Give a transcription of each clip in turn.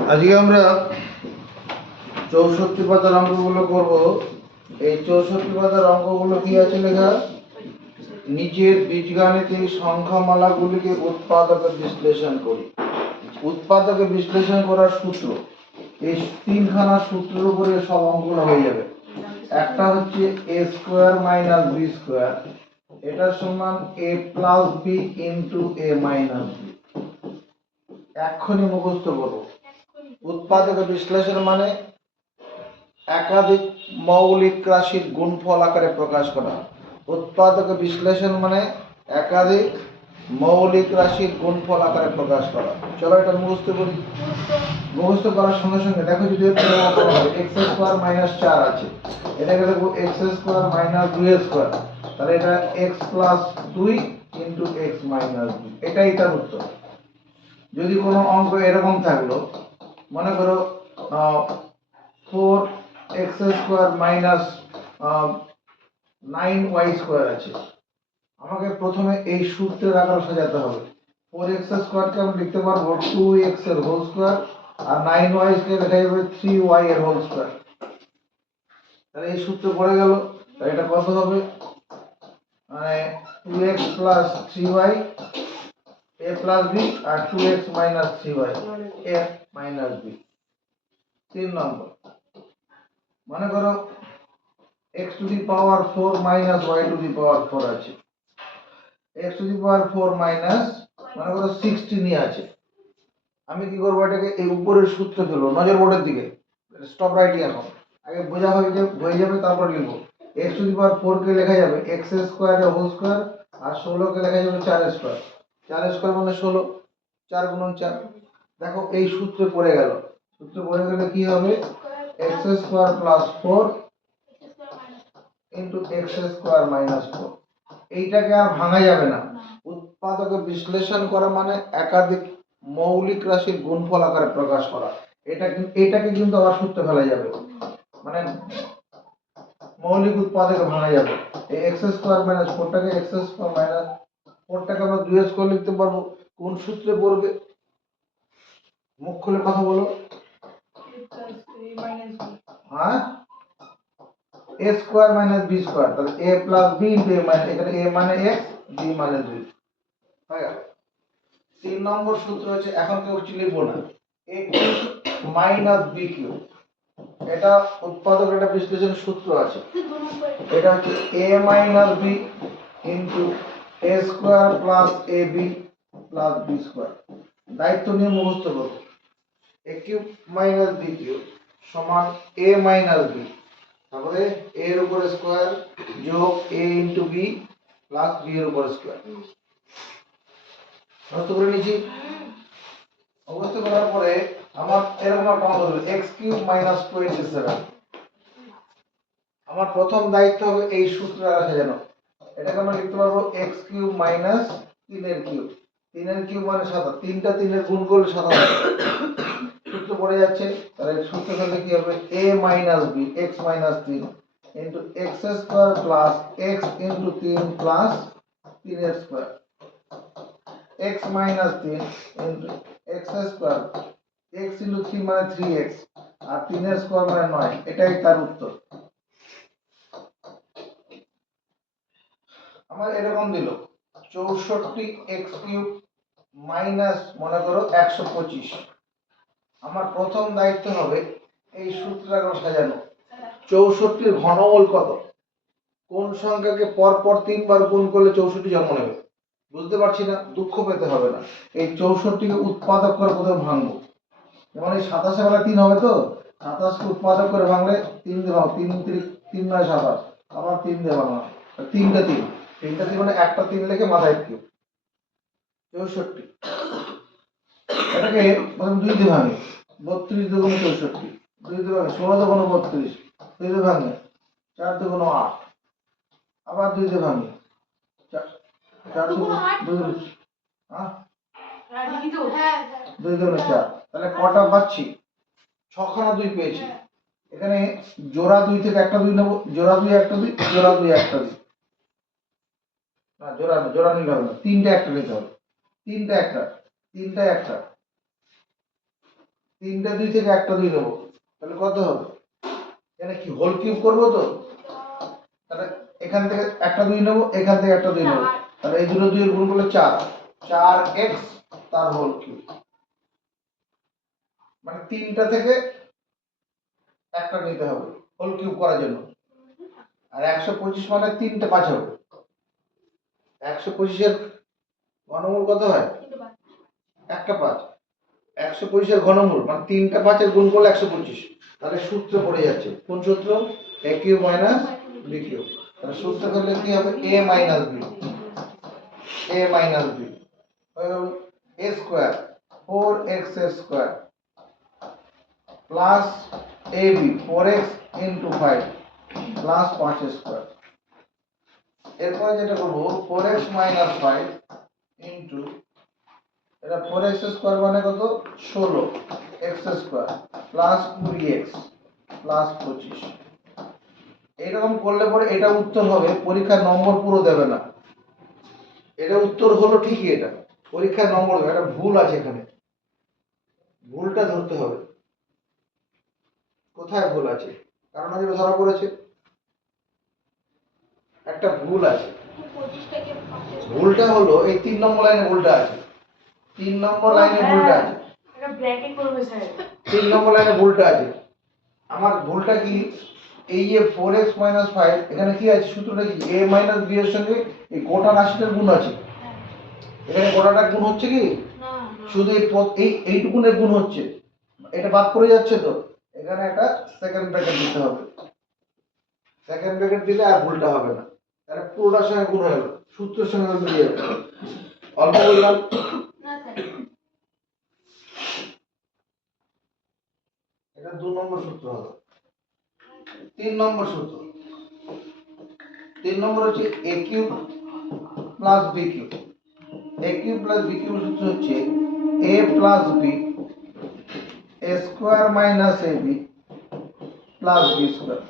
আজকে আমরা 64 পাতার অঙ্কগুলো করব। এই 64 পাতার অঙ্কগুলো কি আছে লেখা? নিচের বীজগাণিতিক সংখ্যামালাগুলিকে উৎপাদকে বিশ্লেষণ করি। উৎপাদকে বিশ্লেষণ করার সূত্র, এই তিনখানা সূত্রের উপরে সব অঙ্কগুলো হয়ে যাবে। একটা হচ্ছে a square minus b square, এটা সমান a plus b into a minus b। এক্ষুনি মুখস্থ করব। উৎপাদক বিশ্লেষণ মানে একাধিক মৌলিক রাশির গুণফল আকারে প্রকাশ করা। উৎপাদক বিশ্লেষণ মানে একাধিক মৌলিক রাশির গুণফল আকারে প্রকাশ করা। চলো এটা মুখস্থ করি। মুখস্থ করার সঙ্গে সঙ্গে দেখো, যদি এক্স স্কোয়ার মাইনাস 4 আছে, এটাকে দেখবো এক্স স্কোয়ার মাইনাস 2 স্কোয়ার, তাহলে এটা x plus 2 into x minus 2, এটাই তার উত্তর। যদি কোনো অঙ্ক এরকম থাকলো, মনে করো 4x square minus 9y square আছে, আমাকে প্রথমে এই সূত্রের আকারে সাজাতে হবে। 4x স্কয়ারকে আমরা লিখতে পারবো 2x এর হোল স্কয়ার, আর 9y কে লেখা যাবে 3y এর হোল স্কয়ার। তাহলে এই সূত্র পড়ে গেল। তাহলে এটা কত হবে? মানে 2x plus 3y a plus b আর 2x minus 3y a minus b। 3 number, মনে করো x to the power 4 minus y to the power 4 আছে। x to the power 4 minus মনে করো 16 আছে। আমি কি করব? এটাকে এই উপরের সূত্র ফেলবো, নজর বোর্ডের দিকে, স্টপ রাইটিং। এখন আগে বোঝা হয়ে যাবে, তারপর লিখবো। x টু দি পাওয়ার 4 কে লেখা যাবে x স্কয়ার এর হোল স্কয়ার, আর 16 কে লেখা যাবে 4 স্কয়ার। 4 স্কয়ার মানে 16, 4 গুণন 4। দেখো এই সূত্রে পড়ে গেল। সূত্রে পড়ে গেলে কি হবে? x স্কয়ার plus 4 into x square minus 4। এইটাকে আর ভাঙা যাবে না। উৎপাদকে বিশ্লেষণ করা মানে একাধিক মৌলিক রাশির গুণফল আকারে প্রকাশ করা। এটাকে কিন্তু আবার সূত্রে ফেলা যাবে, মানে মৌলিক উৎপাদকে ভাঙা যাবে। এই এক্স স্কয়ার মাইনাস 4টাকে এক্স স্কয়ার মাইনাস 4টাকে আমরা 2 স্কয়ার লিখতে পারবো। কোন সূত্রে পড়বে? মুখ খুলে কথা বলো। হ্যাঁ, a square minus b square, তাহলে a plus b into a minus, এখানে a মানে x, b মানে 2 হয়ে গেল। 3 নম্বর সূত্র হচ্ছে, এখন কেউ কিছু লিখবো না, a cube minus b cube. এটা উৎপাদকের একটা বিশ্লেষণ সূত্র আছে। এটা হচ্ছে a minus b into a square plus ab plus b square. দায়িত্ব নিয়ে মুখস্থ করো। a cube minus b cube সমান a মাইনাস b, তারপরে a এর উপর স্কয়ার যোগ a into b plus b এর উপর স্কয়ার। মুখস্থ করে নিয়েছি। মুখস্থ করার পরে আমার এরকম একটা অঙ্ক হলো x কিউব মাইনাস 27। আমার প্রথম দায়িত্ব হবে এই সূত্রে সাজানো। এটাকে আমরা লিখতে পারবো x কিউব মাইনাস 3 এর কিউব। 3 এর কিউব মানে 7, তিনটা 3 এর গুণ করলে 7 হবে। সূত্র পড়ে যাচ্ছে, তাহলে সূত্র করলে কি হবে? a minus b x minus 3 into x স্কয়ার প্লাস x ইনটু 3 প্লাস 3 এর square, x minus 3 into x square, x into 3 মানে 3x, আর 3 এর স্কয়ার মানে 9। এটাই তার উত্তর। আমার এরকম দিল 64x কিউব মাইনাস মনে করো 125। আমার প্রথম দায়িত্ব হবে এই সূত্রটাকে সাজানো। 64 ঘনমূল কত? কোন সংখ্যাকে পর পর 3 বার গুণ করলে 64 জন্ম নেবে? বুঝতে পারছি না, দুঃখ পেতে হবে না। এই 64কে উৎপাদক করে প্রথমে ভাঙবো। যেমন এই 27 বেলা 3 হবে, তো 27কে উৎপাদক করে ভাঙলে 3 দিয়ে ভাঙো, 3 3 9 27, আবার 3 দিয়ে ভাঙো, 3টা 3, 3টা 3 মানে একটা 3 লিখে মাথায় কিউব 64। এটাকে প্রথম 2 দিয়ে ভাঙি, 32 দুগুণ 64, 2 দিয়ে ভাঙি 16 দুগুণ 32, 2 দিয়ে ভাঙি 4 দুগুণ 8, আবার 2 দিয়ে ভাঙি 4 দুগুণ 2, হ্যাঁ 2 দুগুণ 4। তাহলে কটা পাচ্ছি? 6খানা 2 পেয়েছি। এখানে জোড়া 2 থেকে একটা 2 নেব, জোড়া 2 একটা 2, জোড়া 2 একটা 2, না জোড়া নিলে হবে না, 3টা একটা নিতে হবে। 3টা একটা, 3টা একটা, তিনটা 2 থেকে একটা 2 নেব, তাহলে কত হবে? এখানে কি হোল কিউব করবো তো, তাহলে এখান থেকে একটা 2 নেব, এখান থেকে একটা 2 নেব, তাহলে এই দুটো 2 এর গুণ করলে 4, 4x তার হোল কিউব। মানে তিনটা থেকে একটা নিতে হবে হোল কিউব করার জন্য। আর 125 মানে তিনটে 5 হবে। 125 এর ঘনমূল কত হয়? একটা 5। 125 এর ঘনমূল মানে তিনটা 5 এর গুণ করলে 125। তাহলে সূত্র পড়ে যাচ্ছে, কোন সূত্র? a cube minus b cube. তাহলে সূত্র করলে কি হবে? a minus b, a minus b a square 4x square plus ab 4x into 5 plus 5 square. এরপর যেটা করব 4x মাইনাস 5 ইনটু এটা 4x স্কয়ার মানে কত? 16 x স্কয়ার প্লাস 20x প্লাস 25। এরকম করলে পরে এটা উত্তর হবে, পরীক্ষার নম্বর পুরো দেবে না। এটা উত্তর হলো ঠিকই, এটা পরীক্ষার নম্বর দেবে, এটা ভুল আছে এখানে, ভুলটা ধরতে হবে কোথায় ভুল আছে, কারণ এটা ধরা পড়েছে একটা ভুল আছে। ভুলটা হলো এই 3 নম্বর লাইনে ভুলটা আছে, 3 নম্বর লাইনে ভুলটা আছে, এটা ব্র্যাকেট করবে স্যার। 3 নম্বর লাইনে ভুলটা আছে। আমার ভুলটা কি? এই যে 4x মাইনাস 5 এখানে কি আছে? সূত্রটা কি? a মাইনাস b এর সঙ্গে এই গোটা রাশিটার গুণ আছে। এখানে গোটাটা গুণ হচ্ছে কি? শুধু এইটুকুনের গুণ হচ্ছে, এটা বাদ পড়ে যাচ্ছে তো, এখানে একটা সেকেন্ড ব্র্যাকেট দিতে হবে। সেকেন্ড ব্র্যাকেট দিলে আর ভুলটা হবে না, তাহলে পুরোটার সঙ্গে গুণ হয়ে গেল, সূত্রের সঙ্গে মিলিয়ে যাবে। অল্প বললাম না স্যার, এটা 2 নম্বর সূত্র হবে। 3 নম্বর সূত্র, 3 নম্বর হচ্ছে a cube plus b cube. a cube plus b cube সূত্র হচ্ছে a plus b a square minus ab plus b square.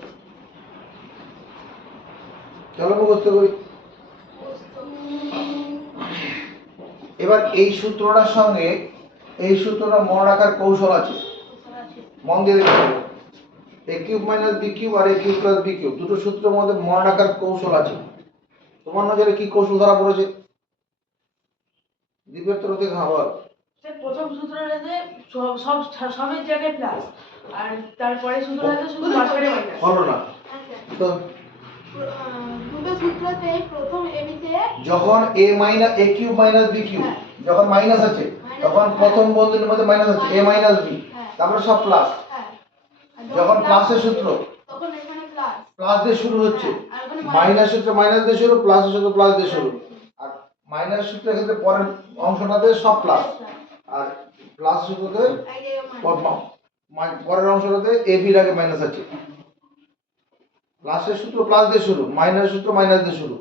চলো মুখস্থ করি। এবার এই সূত্রটার সঙ্গে এই সূত্রটা মনে রাখার কৌশল আছে, মন দিয়ে দেখতে হবে। a cube minus b cube আর a cube plus b cube দুটো সূত্রের মধ্যে মনে রাখার কৌশল আছে। তোমার নজরে কি কৌশল ধরা পড়েছে? দ্বিতীয় তরফ থেকে খাবার স্যার প্রথম সূত্রটাতে সব সবের জায়গায় প্লাস, আর তারপরে সূত্রটাতে শুধু মাঝখানে মাইনাস। হলো না তো, দুটো সূত্রতে প্রথম এবিতে যখন a মাইনাস a cube minus b cube যখন মাইনাস আছে তখন প্রথম বন্ধনীর মধ্যে মাইনাস আছে a মাইনাস b, তারপরে সব প্লাস। যখন প্লাসের সূত্র তখন এখানে প্লাস প্লাস দিয়ে শুরু হচ্ছে, আর ওখানে মাইনাস সূত্র মাইনাস দিয়ে শুরু, প্লাসের সূত্র প্লাস দিয়ে শুরু। আর মাইনাস সূত্রের ক্ষেত্রে পরের অংশটাতে সব প্লাস, আর প্লাস সূত্রতে পরের অংশটাতে a b এর আগে মাইনাস আছে। প্লাসের সূত্র প্লাস দিয়ে শুরু, মাইনাস সূত্র মাইনাস দিয়ে শুরু।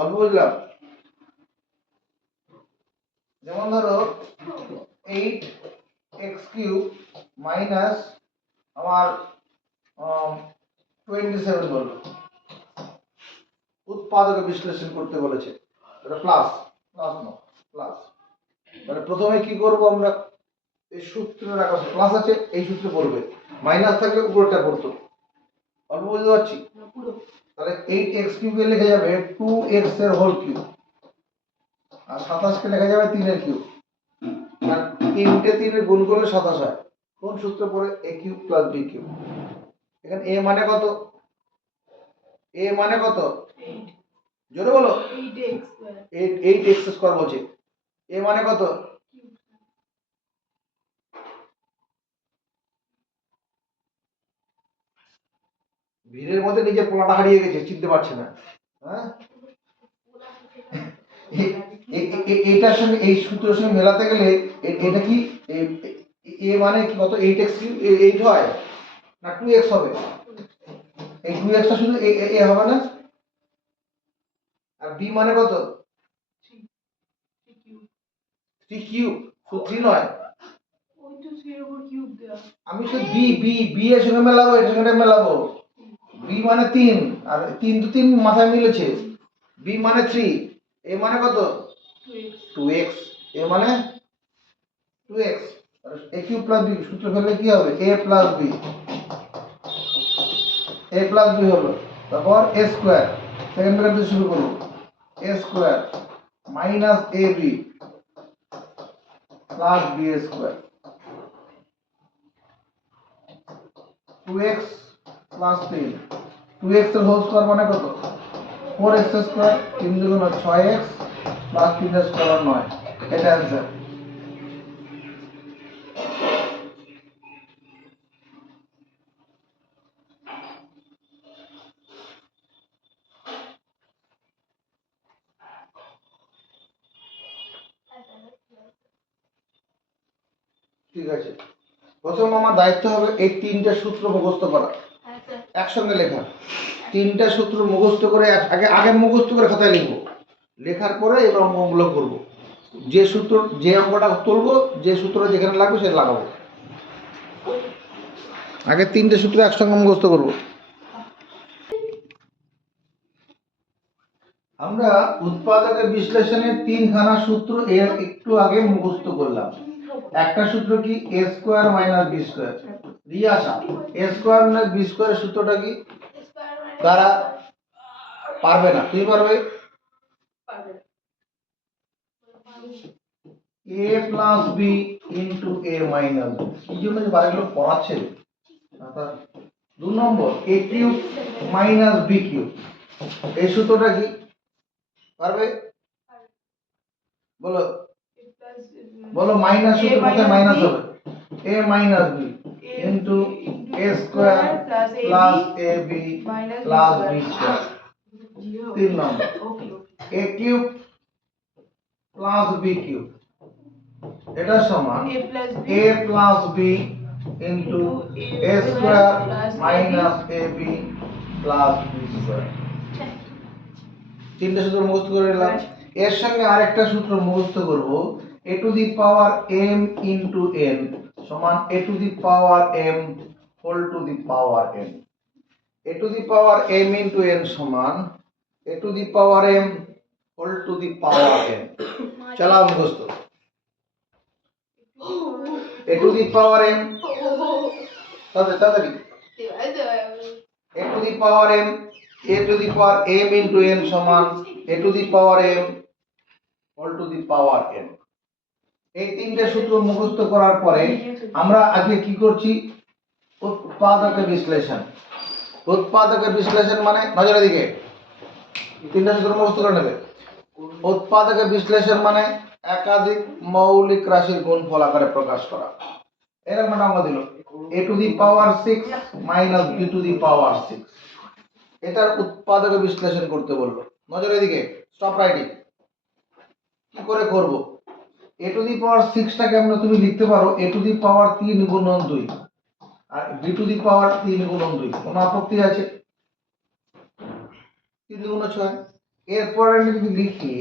অল্প বুঝলাম? যেমন ধরো 8x কিউব মাইনাস আমার 27 বললো, উৎপাদকে বিশ্লেষণ করতে বলেছে, এটা প্লাস প্লাস না প্লাস। তাহলে প্রথমে কি করব আমরা? এই সূত্রের আগে প্লাস আছে, এই সূত্রে পড়বে, মাইনাস থাকলে উপরটা পড়তো। অল্প বুঝতে পারছি? তাহলে 8x কিউব কে লেখা যাবে 2x এর হোল কিউব, আর 27 কে লেখা যাবে 3 এর কিউব। আর 3 এর গুণ করলে 27 হয়। কোন সূত্রে পড়ে? a cube plus b cube. এখানে a মানে কত? a মানে কত? জোরে বলো। 8x স্কয়ার বলছে। a মানে কত? ভিড়ের মধ্যে নিজের পোলাটা হারিয়ে গেছে, চিনতে পারছে না। হ্যাঁ, এটার সঙ্গে এই সূত্রের সঙ্গে মেলাতে গেলে এটা কি a মানে কি কত? 8x কিউব 8 হয় না 2x হবে? এই 2x টা শুধু a হবে না? আর b মানে কত? 3 কিউব, শুধু 3 নয়। ওই তো 3 এর উপর কিউব দেয়া। আমি শুধু b এর সঙ্গে মেলাবো, এর সঙ্গে মেলাবো। b মানে 3, আর 3 তো 3 মাথায় মিলেছে। b মানে 3, a মানে কত? 2x 2x, a মানে 2x। এ কিউব প্লাস বি সূত্র ফেললে কি হবে a plus b, a plus b হলো, তারপর এ স্কোয়ার, সেকেন্ড ব্র্যাকেট দিয়ে শুরু করবো, a square minus A B plus B square, 2x plus 3, 2x এর হোল স্কোয়ার মানে কত 4x স্কোয়ার, 3 দুগুণ 6x প্লাস 3 এর স্কোয়ার 9, এটা অ্যান্সার। ঠিক আছে, প্রথম আমার দায়িত্ব হবে এই তিনটা সূত্র মুখস্থ করা, হ্যাঁ স্যার। একসঙ্গে লেখা। তিনটা সূত্র মুখস্থ করে আগে আগে মুখস্থ করে খাতায় লিখবো, লেখার পরে এই অঙ্কগুলো করবো। যে সূত্র যে অঙ্কটা তুলবো, যে সূত্র যেখানে লাগবে সেটা লাগাবো। আগে তিনটে সূত্র একসঙ্গে মুখস্থ করবো। আমরা উৎপাদকের বিশ্লেষণের তিনখানা সূত্র এর একটু আগে মুখস্থ করলাম। একটা সূত্র কি এ স্কোয়ার মাইনাস বি স্কোয়ার, রিয়াসা এ স্কোয়ার মাইনাস বি স্কোয়ারের সূত্রটা কি স্কয়ার মানে তারা পারবে না, তুমি পারবে পারবে। a plus B into A minus B, এই জন্য যে বারেগুলো পড়াচ্ছে। 2 নম্বর A cube minus B cube, এই সূত্রটা কি পারবে বলো বলো, মাইনাস সূত্র কোথায় মাইনাস হবে a minus B into A square plus A B plus B square. 3 নম্বর A cube plus B cube, এটা সমান a plus B into A square minus A B plus B square. তিনটা সূত্র মুখস্থ করে নিলাম। এর সঙ্গে আরেকটা সূত্র মুখস্থ করব, a to the power m into n সমান a to the power m whole to the power n, a to the power m into n সমান a to the power m whole to the power n। চালাও মুখস্থ, a to the power m তাড়াতাড়ি a to the power m, a to the power m into n সমান a to the power m whole to the power n। এই তিনটে সূত্র মুখস্থ করার পরে আমরা আজকে কি করছি উৎপাদকের বিশ্লেষণ। উৎপাদকের বিশ্লেষণ মানে নজরের দিকে তিনটা সূত্র মুখস্থ করে নেবে। উৎপাদকের বিশ্লেষণ মানে একাধিক মৌলিক রাশির গুণফল আকারে প্রকাশ করা। এরকম একটা অঙ্ক দিল a to the power 6 minus b to the power 6, এটার উৎপাদকের বিশ্লেষণ করতে বললো। নজরের দিকে স্টপ রাইটিং। কি করে করব, a টু দি পাওয়ার 6টাকে আমরা তুমি লিখতে পারো a টু দি পাওয়ার 3 গুণন 2 আর b টু দি পাওয়ার 3 গুণন 2, কোনো আপত্তি আছে? 3 গুণ 6। এরপরে যদি লিখি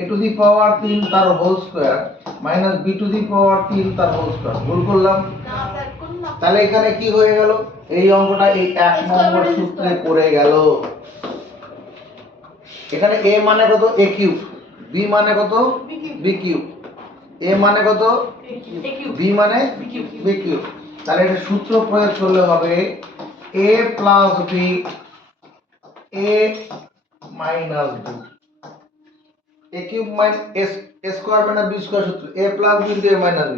a টু দি পাওয়ার 3 তার whole square minus b to the power 3 তার হোল স্কয়ার, ভুল করলাম। না স্যার কোন না তাহলে এখানে কি হয়ে গেল, এই অঙ্কটা এই 1 নম্বর সূত্রে পড়ে গেল। এখানে a মানে কত a কিউব, b মানে কত b কিউব, a মানে কত b মানে b কিউব। তাহলে এটা সূত্র প্রয়োগ করলে হবে a plus b a minus b, a cube minus a square minus b square সূত্র a plus b into a minus b।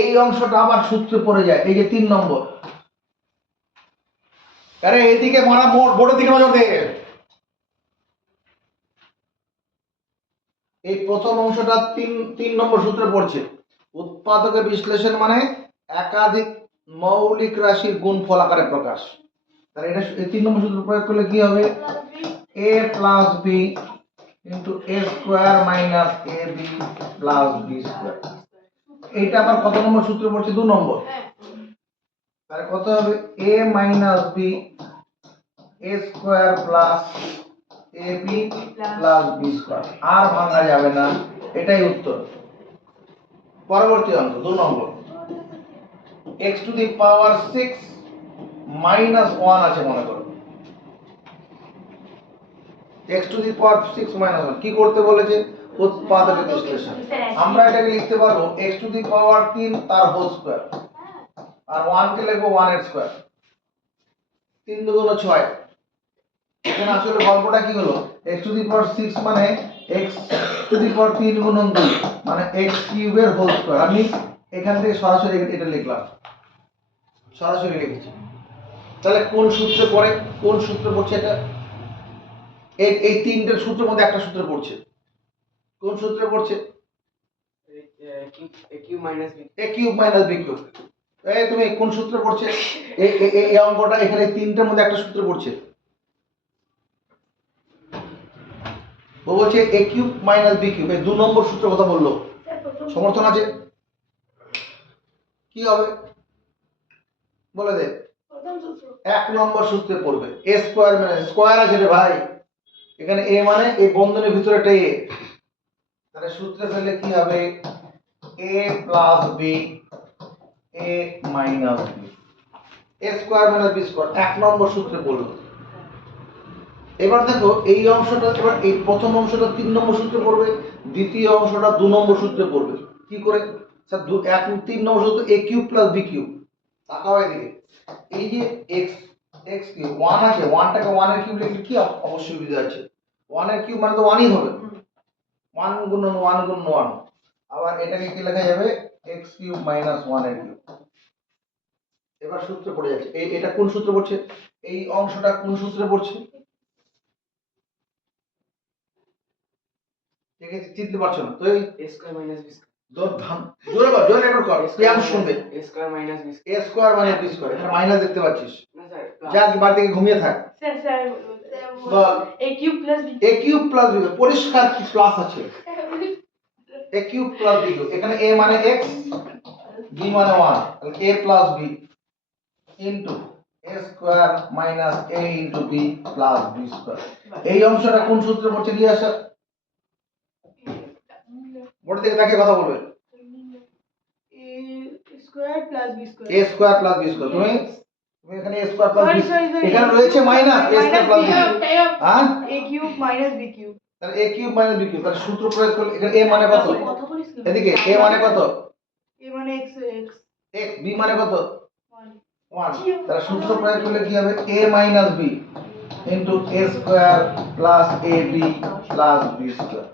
এই অংশটা আবার সূত্রে পড়ে যায়, এই যে 3 নম্বর। আরে এইদিকে মারা বোর্ডের দিকে নজর দে। এই প্রথম অংশটা 3 নম্বর সূত্রে পড়ছে। উৎপাদকের বিশ্লেষণ মানে একাধিক মৌলিক রাশির গুণফল আকারে প্রকাশ। তাহলে এটা এই 3 নম্বর সূত্র প্রয়োগ করলে কি হবে a plus b into a square minus ab plus b square. এইটা আবার কত নম্বর সূত্রে পড়ছে 2 নম্বর। তাহলে কত হবে a minus b a square plus ab plus b square. আর ভাঙা যাবে না, এটাই উত্তর। পরবর্তী অঙ্ক 2 number x to the power 6 minus 1 আছে মনে করো, x to the power 6 minus 1 কি করতে বলেছে উৎপাদকের বিশ্লেষণ। আমরা এটাকে লিখতে পারবো x টু দি পাওয়ার 3 তার হোল স্কয়ার, আর 1 কে লিখবো 1 এর স্কয়ার। 3 দুগুণ 6। এখানে আসলে গল্পটা কি হলো, x টু দি পাওয়ার 6 মানে x টু দি পাওয়ার 3 গুণন 2 মানে x কিউবের হোল স্কয়ার। আমি এখান থেকে সরাসরি এটা লিখলাম, সরাসরি লিখেছি। তাহলে কোন সূত্রে পড়ে, কোন সূত্রে পড়ছে এটা? এই তিনটের সূত্রের মধ্যে একটা সূত্রে পড়ছে। কোন সূত্রে পড়ছে? a cube minus b। a cube minus b cube. এই তুমি কোন সূত্রে পড়ছে? এই অঙ্কটা এখানে তিনটের মধ্যে একটা সূত্রে পড়ছে। ও বলছে a cube minus b cube, এই 2 নম্বর সূত্রের কথা বললো। সমর্থন আছে? কি হবে বলে দে। প্রথম সূত্র 1 নম্বর সূত্রে পড়বে a স্কয়ার মানে স্কয়ার আছে রে ভাই, এখানে a মানে এই বন্ধনীর ভিতরে একটা a। তাহলে সূত্রে ফেললে কি হবে? a plus b a minus b, a square minus b square 1 নম্বর সূত্রে পড়লো। এবার দেখো এই অংশটা, এবার এই প্রথম অংশটা 3 নম্বর সূত্রে পড়বে, দ্বিতীয় অংশটা 2 নম্বর সূত্রে পড়বে। কি করে স্যার? 3 নম্বর সূত্র a cube plus b cube. তাকাও এদিকে, এই যে x কিউব 1 আছে, 1টাকে 1 এর কিউব লিখলে কি অবশ্যই সুবিধা আছে? 1 এর কিউব মানে তো 1ই হবে, 1 গুণন 1 গুণন 1। আবার এটাকে কি লেখা যাবে? x কিউব মাইনাস 1 এর কিউব। এবার সূত্রে পড়ে যাচ্ছে, এটা কোন সূত্রে পড়ছে? এই অংশটা কোন সূত্রে পড়ছে? ঠিক আছে, চিনতে পারছো না তো? এই a square minus b square। জোরে বল, জোরে রেকর্ড কর, প্রিয়াম শুনবে। a square minus b square। a square মানে b স্কয়ার, এখানে মাইনাস দেখতে পাচ্ছিস? না স্যার যা বাড়ি থেকে ঘুমিয়ে থাক। Sir sir ball a cube plus b a cube plus b, পরিষ্কার কি প্লাস আছে? a cube plus b cube, এখানে a মানে x, b মানে 1, তাহলে a plus b into a square minus a into b plus b square. এই অংশটা কোন সূত্রে পড়ছে দিয়ে আসা? বোর্ড থেকে তাকিয়ে কথা বলবে। a square plus b square. a square plus b square, তুমি এখানে a square plus b, Sorry, এখানে রয়েছে minus a square plus b। হ্যাঁ, a cube minus b cube. তাহলে a cube minus b cube, তাহলে সূত্র প্রয়োগ করলে এখানে a মানে কত? কথা বলিস না। এদিকে a মানে কত? a মানে x x, b মানে কত? 1 1। তাহলে সূত্র প্রয়োগ করলে কি হবে? a minus b into a square plus ab plus b square.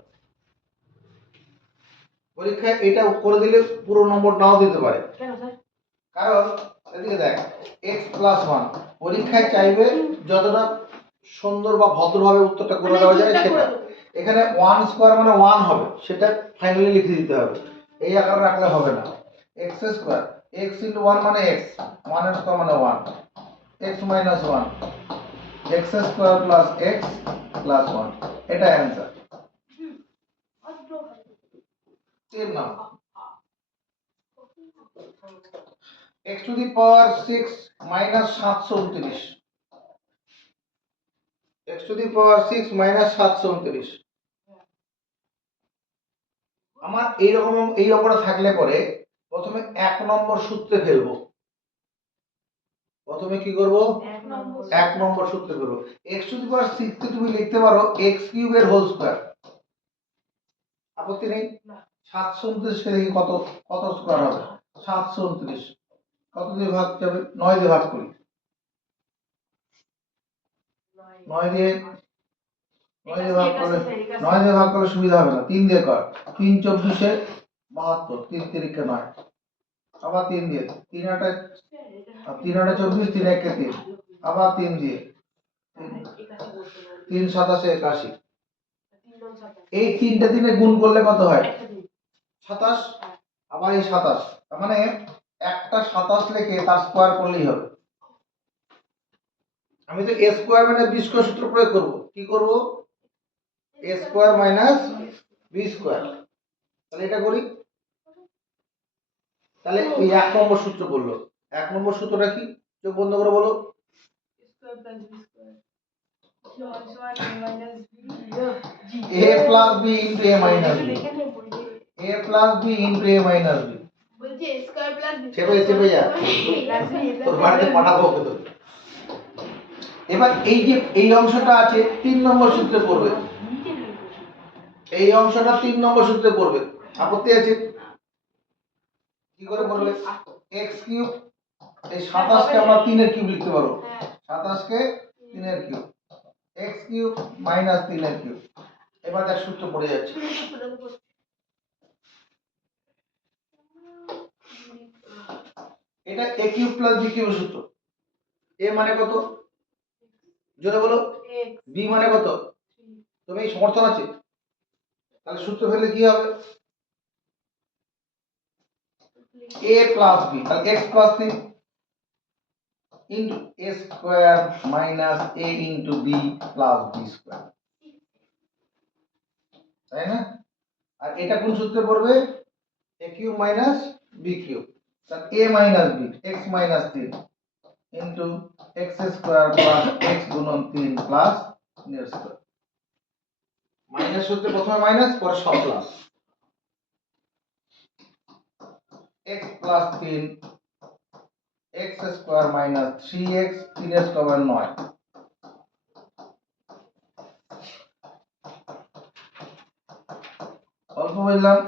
পরীক্ষায় এটা করে দিলে পুরো নম্বর নাও দিতে পারে, কেন স্যার? কারণ এদিকে দেখ x প্লাস 1, পরীক্ষায় চাইবে যতটা সুন্দর বা ভদ্রভাবে উত্তরটা করে দেওয়া যায় সেটা। এখানে 1 স্কয়ার মানে 1 হবে, সেটা ফাইনালি লিখে দিতে হবে, এই আকারে রাখলে হবে না। x স্কয়ার, x ইনটু 1 মানে x, 1 এর স্কয়ার মানে 1, x মাইনাস 1, x স্কয়ার প্লাস x প্লাস 1, এটা answer. 3 number x to the power 6 minus 729, x to the power 6 minus 729। আমার এইরকম এই অঙ্কটা থাকলে পরে প্রথমে 1 নম্বর সূত্রে ফেলবো। প্রথমে কি করব? 1 নম্বর সূত্রে ফেলবো। x টু দি পাওয়ার 6 কে তুমি লিখতে পারো x কিউবের হোল স্কয়ার, আপত্তি নেই? 729 কে দেখি কত কত স্কয়ার হবে? 729 কত দিয়ে ভাগ যাবে? 9 দিয়ে ভাগ করি, 9 দিয়ে 9 দিয়ে ভাগ করলে 9 দিয়ে ভাগ করলে সুবিধা হবে না, 3 দিয়ে কর। 3 24 এ 72, 3 3 9, আবার 3 দিয়ে, 3 8 3 8 24, 3 1 3, আবার 3 দিয়ে, 3 27 81। এই তিনটা দিনে গুণ করলে কত হয়? 27। আবার এই 27, তার মানে একটা 27 লিখে তার স্কয়ার করলেই হবে। আমি তো a square minus b square সূত্র প্রয়োগ করব। কি করব? a square minus b square. তাহলে এটা করি, তাহলে এই 1 নম্বর সূত্র বললো। 1 নম্বর সূত্রটা কি? চোখ বন্ধ করে বলো। Square plus b square a minus b a plus b into a minus b, a plus b into a minus b। বলছি স্কয়ার প্লাস চেপে যা, তোর বাড়িতে পাঠাবো ওকে তো। এবার এই যে এই অংশটা আছে 3 নম্বর সূত্রে পড়বে। এই অংশটা 3 নম্বর সূত্রে পড়বে। আপত্তি আছে? কি করে পড়বে? x কিউব, এই 27 কে আমরা 3 এর কিউব লিখতে পারবো। হ্যাঁ 27 কে 3 এর কিউব, x কিউব মাইনাস 3 এর কিউব। এবার দেখ সূত্র পড়ে যাচ্ছে। এটা a কিউব প্লাস b কিউবের সূত্র। a মানে কত? জোরে বলো। x b মানে কত? তুমি এই সমর্থন আছে? তাহলে সূত্র ফেললে কি হবে? a প্লাস b, তাহলে x plus 3 into a square minus a into b plus b square, তাই না? আর এটা কোন সূত্রে পড়বে? a cube minus b cube, তাহলে a minus b, x minus 3 into x স্কয়ার প্লাস x গুণন 3 প্লাস এর স্কয়ার। মাইনাস সূত্রে প্রথমে মাইনাস, পরে সব plus. x plus 3 x square minus 3x, 3 এর স্কয়ার 9। অল্প বললাম।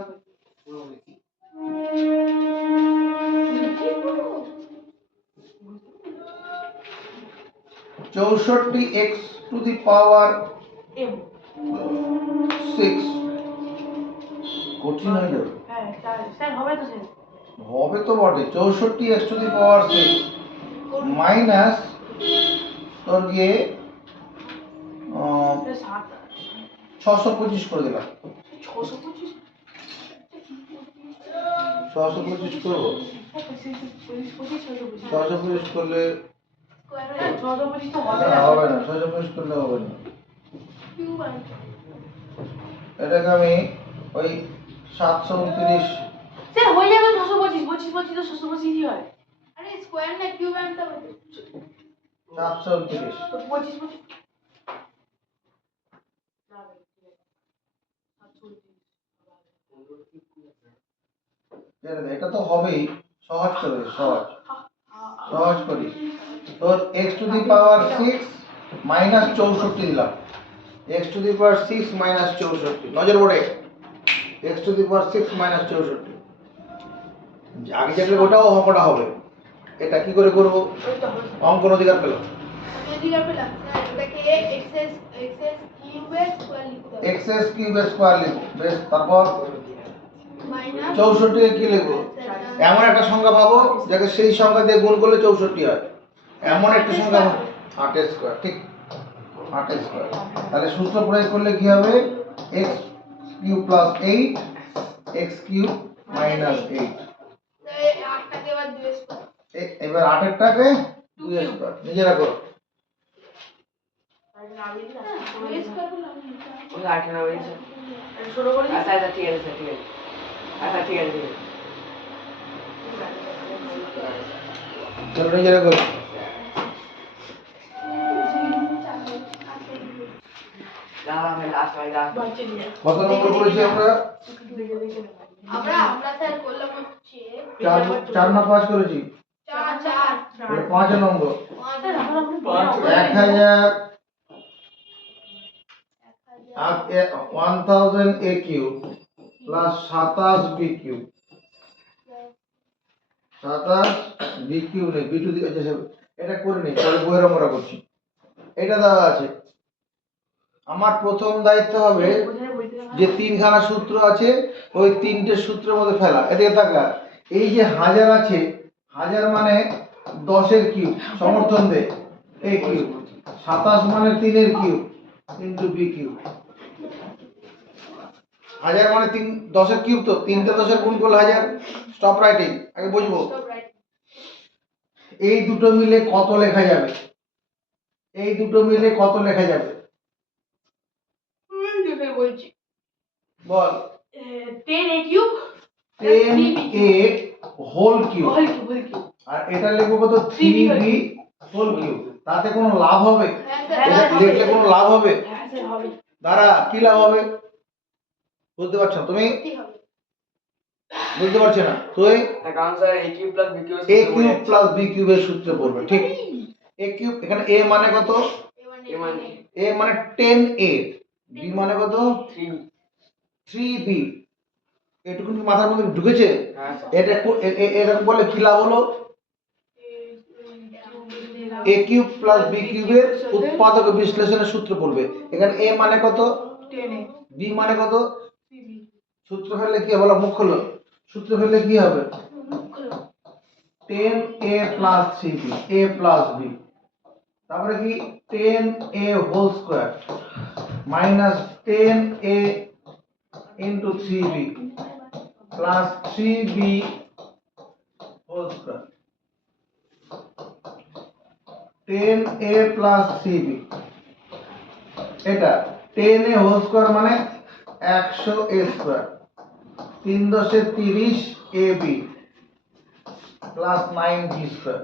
চৌষট্টি x two the power M 6 কঠিন হয়ে যাবে। হ্যাঁ স্যার হবে তো স্যার হবে তো বটে। 64 x two the power 6 minus তোর গিয়ে 625 করে দিলাম। 625 625 করবো। 625 করলে স্কয়ার হ্যাঁ, 625 তো হবে না, না হবে না। 625 করলে হবে না। কিউব আর এটাকে আমি ওই 729 স্যার হয়ে যাবে 625 তো 625 হয় আরে স্কয়ার না কিউব আনতে হবে 729 তো 25 এটা তো হবেই। সহজ করে সহজ সহজ করি। তোর x to the power 6 minus 64 দিলাম। x to the power 6 minus 64, নজর বোর্ডে। x to the power 6 minus 64, আগে যেগুলো ওটাও অঙ্কটা হবে। এটা কি করে করব? অঙ্কন অধিকার পেলাম। আমি অধিকার পেলাম স্যার এটাকে এক্সএস কিউবের স্কয়ার লিখতে হবে x s কিউবের স্কয়ার লিখব। বেশ, তারপর মাইনাস 64 কে কি লিখব? এমন একটা সংখ্যা পাবো যাকে সেই সংখ্যা দিয়ে গুণ করলে 64 হয়। এমন একটা সংখ্যা 8 স্কয়ার, ঠিক 8 স্কয়ার। তাহলে সূত্র প্রয়োগ করলে কি হবে? x cube plus 8 x cube minus 8। এই 8টাকে এবার 2 স্কয়ার এবার 8 এরটাকে 2 স্কয়ার নিজেরা করো। 2 স্কয়ার বললাম ওই 18 হয়েছে। ছোট করে আচ্ছা আচ্ছা ঠিক আছে ঠিক আছে। আচ্ছা ঠিক আছে ঠিক আছে। চলো নিজেরা করো। দাঁড়া ভাই লাস্ট ভাই লাস্ট। বাচ্চা নিয়ে কত নম্বর করেছি আমরা? আমরা স্যার করলাম হচ্ছে 4 না 5 করেছি? 4 5 নম্বর। স্যার আমরা 1000 a cube plus 27 b cube, 27 b cube নেই, b টু দি এটা করে নেই, পরে বইয়ের আমরা করছি। এটা দেওয়া আছে। আমার প্রথম দায়িত্ব হবে যে তিনখানা সূত্র আছে ওই তিনটে সূত্রের মধ্যে ফেলা। এদিকে তাকা, এই যে হাজার আছে, হাজার মানে 10 এর কিউব, সমর্থন দে a কিউব, 27 মানে 3 এর কিউব ইনটু b কিউব। হাজার মানে 10 এর কিউব, তো তিনটে 10 এর গুণ করলে হাজার। স্টপ রাইটিং, আগে বুঝবো এই দুটো মিলে কত লেখা যাবে। এই দুটো মিলে কত লেখা যাবে বলছি বল। 10a cube 10a whole cube, whole cube আর এটা লিখবো কত? 3b whole cube. তাতে কোনো লাভ হবে? হ্যাঁ এটা স্যার লিখলে কোনো লাভ হবে? হ্যাঁ স্যার হবে দাঁড়া, কি লাভ হবে বুঝতে পারছো না তুমি? ঠিক হবে বুঝতে পারছো না তুই? কারণ sir a cube plus b cube a cube plus b কিউবের সূত্রে পড়বে, ঠিক? a কিউব, এখানে a মানে কত? এবার a মানে a মানে 10a, b মানে কত? 3b 3b। এটুকু কি মাথার মধ্যে ঢুকেছে? হ্যাঁ স্যার। এটা এরকম বলে কি লাভ হলো? a কিউব প্লাস b কিউবের উৎপাদক বিশ্লেষণের সূত্র পড়বে। এখানে a মানে কত, 10a b মানে কত? cb সূত্র ফেললে কি হবে? মুখ হলো সূত্র ফেললে কি হবে? 10a plus 3b, a plus b, তারপরে কি 10a whole square minus 10a into 3b plus 3b whole square, 10a plus 3b। এটা 10a হোল স্কয়ার মানে 100a square, 3 10 30 ab plus 9b square.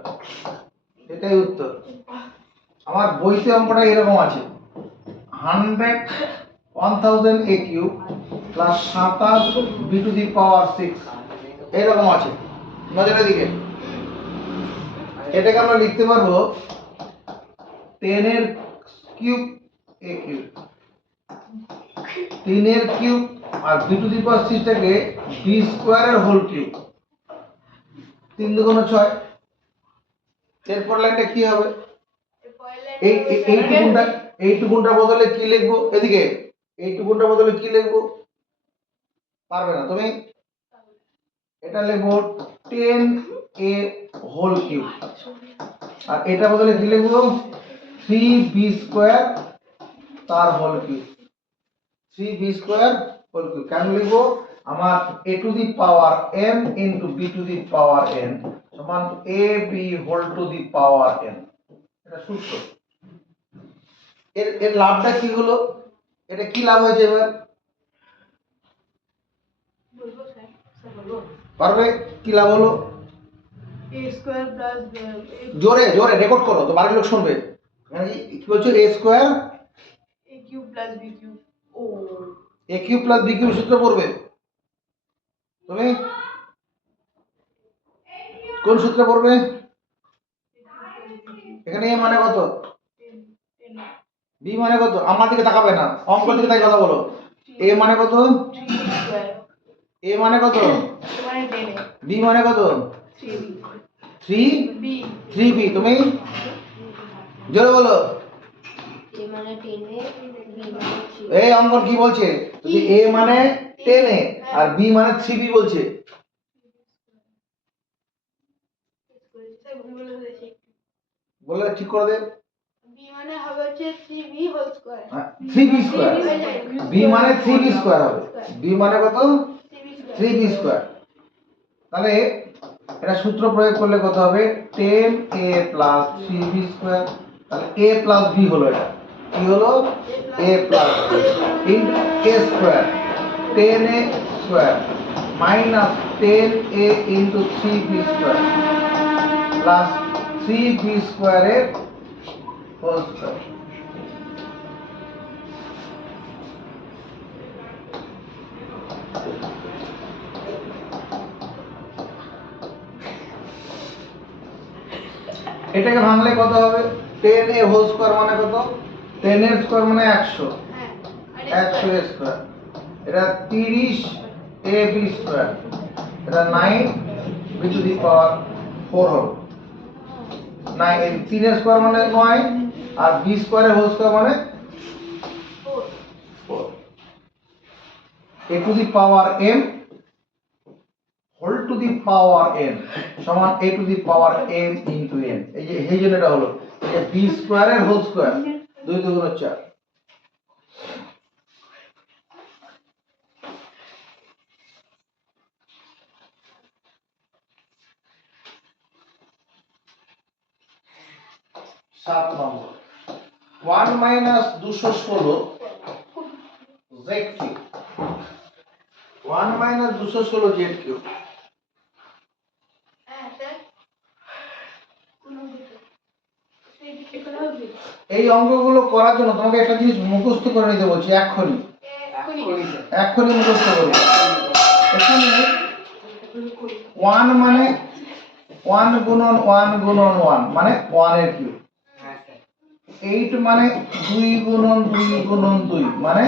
এটাই উত্তর। আমার বইতে অঙ্কটা এরকম আছে, 1000 a cube plus 27 b to the power 6, এরকম আছে নজরের দিকে। এটাকে আমরা লিখতে পারবো 10 এর কিউব a কিউব, 3 এর কিউব আর b টু দি পাওয়ার 6 টাকে b স্কয়ারের হোল কিউব, 3 দুগুণ 6। এরপর লাইনটা কি হবে? এইটুকুনটার বদলে কি লিখবো? এদিকে এইটুকুনটার বদলে কি লিখবো? পারবে না তুমি। এটা লিখবো 10a হোল কিউব, আর এটা বদলে কি লিখবো? 3b স্কয়ার তার whole cube, 3b square whole cube. কেন লিখবো? আমার a to the power m into b to the power n সমান ab whole to the power n। এটা সূত্র। এর লাভটা কি হলো? এটা কি লাভ হয়েছে এবার? বলবো স্যার বলবো পারবে? কি লাভ হলো? a স্কয়ার প্লাস জোরে জোরে রেকর্ড করো তো বাড়ির লোক শুনবে। মানে কি বলছো? a square a cube plus b cube. ও a cube plus b cube সূত্র পড়বে তুমি? কোন সূত্র পড়বে? এখানে a মানে কত, 10 b মানে কত? আমার দিকে তাকাবে না, অঙ্ক দিকে তাই কথা বলো। a মানে কত? 3b স্কয়ার a মানে কত? মানে 10a b মানে কত? 3b 3 b 3b। তুমি জোরে বলো। এ মানে 10 এ বি মানে 3 এই অঙ্কন কি বলছে? যে a মানে 10a আর b মানে 3b বলছে। বলে ঠিক করে দে। b মানে হবে হচ্ছে 3b whole square, 3b square, b মানে 3b স্কয়ার হবে, b মানে কত? 3b square. তাহলে এটা সূত্র প্রয়োগ করলে কত হবে? 10a plus 3b square. তাহলে a প্লাস b হলো, এটা কি হলো? a plus b into a square 10a square minus 10a into 3b square plus 3b স্কয়ারের হোল স্কয়ার। এটাকে ভাঙলে কত হবে? 10a হোল স্কয়ার মানে কত? 10 এর স্কয়ার মানে 100, হ্যাঁ 100 এর স্কয়ার। এটা 30ab স্কয়ার, এটা 9b টু দি পাওয়ার 4 হবে। 9 এর 3 এর স্কয়ার মানে 9 আর b স্কয়ারের হোল স্কয়ার মানে 4। a to the power m whole to the power n সমান a to the power m into n। এই জন্য এটা হলো যে b স্কয়ারের হোল স্কয়ার 2 2 4। সাত নম্বর 1 minus 216 z cube, 1 minus 216 z cube. হ্যাঁ স্যার এখানে হবে এই অঙ্কগুলো করার জন্য তোমাকে একটা জিনিস মুখস্থ করে নিতে বলছি এক্ষুনি, এক্ষুনি মুখস্থ করবে। এখানে 1 মানে 1 গুণন 1 গুণন 1 মানে 1 এর কিউব, হ্যাঁ স্যার। 8 মানে 2 গুণন 2 গুণন 2 মানে